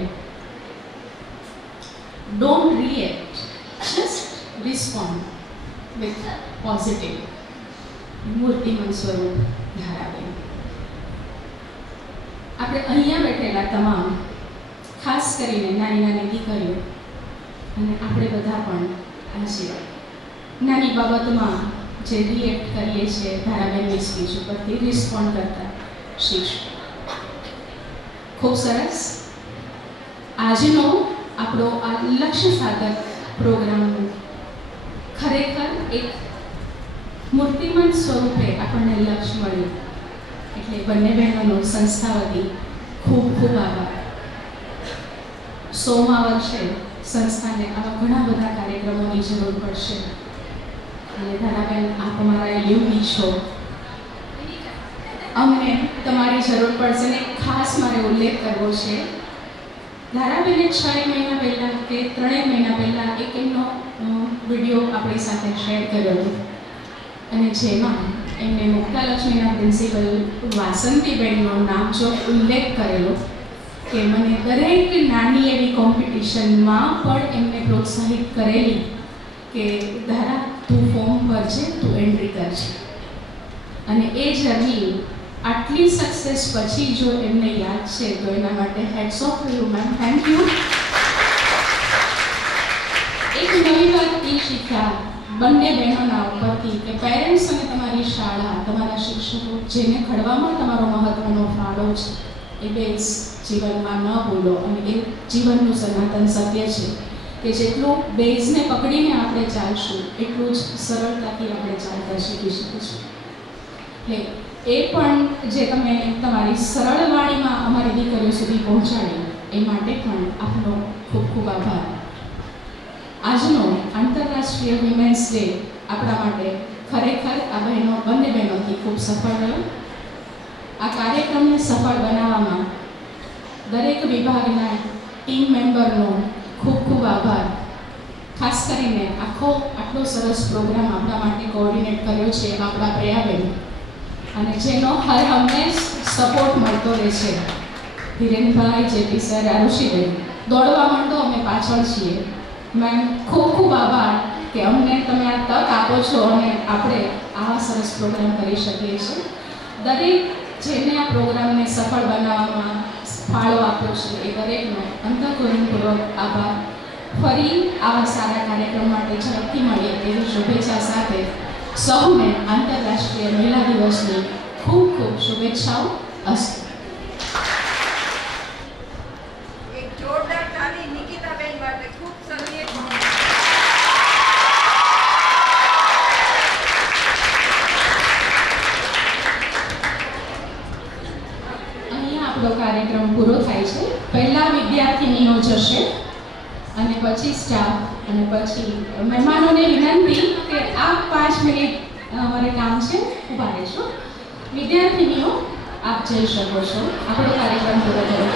Don't react, just respond with positive, મૂર્તિમંત સ્વરૂપ ધારાબેન. આપણે અહીંયા બેઠેલા તમામ, ખાસ કરીને નાની નાની દીકરીઓ અને આપણે બધા પણ આજે નાની બાબતમાં જે રિએક્ટ કરીએ છીએ ધારાબેનની સ્પીચ ઉપરથી રિસ્પોન્ડ કરતા શીખશું. ખૂબ સરસ. આજનો આપણો આ લક્ષ્ય સાધક પ્રોગ્રામ ખરેખર એક મૂર્તિમંત સ્વરૂપે આપણને લક્ષ્ય મળ્યું. એટલે બંને બહેનોનો સંસ્થા વતી ખૂબ ખૂબ આભાર. 100મા વર્ષે સંસ્થાને આવા ઘણા બધા કાર્યક્રમ કાર્યક્રમોની જરૂર પડશે. અને ધારાબેન, આપ અમારા એલ્યુમની છો, અમને તમારી જરૂર પડશે. ને ખાસ મારે ઉલ્લેખ કરવો છે, ધારાબેને 6 મહિના પહેલાં કે 3 મહિના પહેલાં એક એમનો વિડીયો આપણી સાથે શેર કર્યો હતો, અને જેમાં એમને મુક્તાલક્ષ્મીના પ્રિન્સિપલ વાસંતીબેનનો નામજો ઉલ્લેખ કરેલો કે મને દરેક નાની એવી કોમ્પિટિશનમાં પણ એમને પ્રોત્સાહિત કરેલી કે ધારા, તું ફોર્મ ભરજે, તું એન્ટ્રી કરજે. અને એ જર્ની આટલી સક્સેસ પછી જો એમને યાદ છે તો એના માટે heads of to you ma'am, thank you. એક નવી વાત એ શીખ્યા બંને બહેનોના ઉપરથી કે પેરેન્ટ્સ અને તમારી શાળા, તમારા શિક્ષકો જેને ઘડવામાં તમારો મહત્વનો ફાળો છે, એ બેઝ જીવનમાં ન ભૂલો. અને એ જીવનનું સનાતન સત્ય છે કે જેટલું બેઝને પકડીને આપણે ચાલશું એટલું જ સરળતાથી આપણે ચાલતા શીખી શકીશું. એટલે એ પણ જે તમે તમારી સરળ વાણીમાં અમારી દીકરીઓ સુધી પહોંચાડી એ માટે પણ આપનો ખૂબ ખૂબ આભાર. આજનો આંતરરાષ્ટ્રીય વિમેન્સ ડે આપણા માટે ખરેખર આ બંને બહેનોથી ખૂબ સફળ રહ્યો. આ કાર્યક્રમને સફળ બનાવવામાં દરેક વિભાગના ટીમ મેમ્બરનો ખૂબ ખૂબ આભાર. ખાસ કરીને આટલો સરસ પ્રોગ્રામ આપણા માટે કોઓર્ડિનેટ કર્યો છે આપણા પ્રિયાબેન, અને જેનો હર હંમેશ સપોર્ટ મળતો રહે છે ધીરેનભાઈ, જેપી સર, આરુષિબેન. દોડવા માંડો, અમે પાછળ છીએ. મેમ, ખૂબ ખૂબ આભાર કે અમને તમે આ તક આપો છો અને આપણે આવા સરસ પ્રોગ્રામ કરી શકીએ છીએ. દરેક જેને આ પ્રોગ્રામને સફળ બનાવવામાં ફાળો આપ્યો છે એ દરેકનો અંતઃકરણપૂર્વક આભાર. ફરી આવા સારા કાર્યક્રમ માટે ઝડપથી મળીએ તેવી શુભેચ્છા સાથે સૌને આંતરરાષ્ટ્રીય મહિલા દિવસની ખૂબ ખૂબ શુભેચ્છાઓ. અસ્તુ. એક જોરદાર તાળી નિકિતાબેન માટે. ખૂબ સરસ. અહીંયા આપણો કાર્યક્રમ પૂરો થાય છે. પહેલા વિદ્યાર્થીનીઓ જશે અને પછી સ્ટાફ, અને પછી મહેમાનોને વિનંતી કે આપ 5 મિનિટ અમારે કામ છે, ઊભા રહેશો. વિદ્યાર્થીનીઓ આપ જઈ શકો છો. આપણો કાર્યક્રમ પૂરો થયો.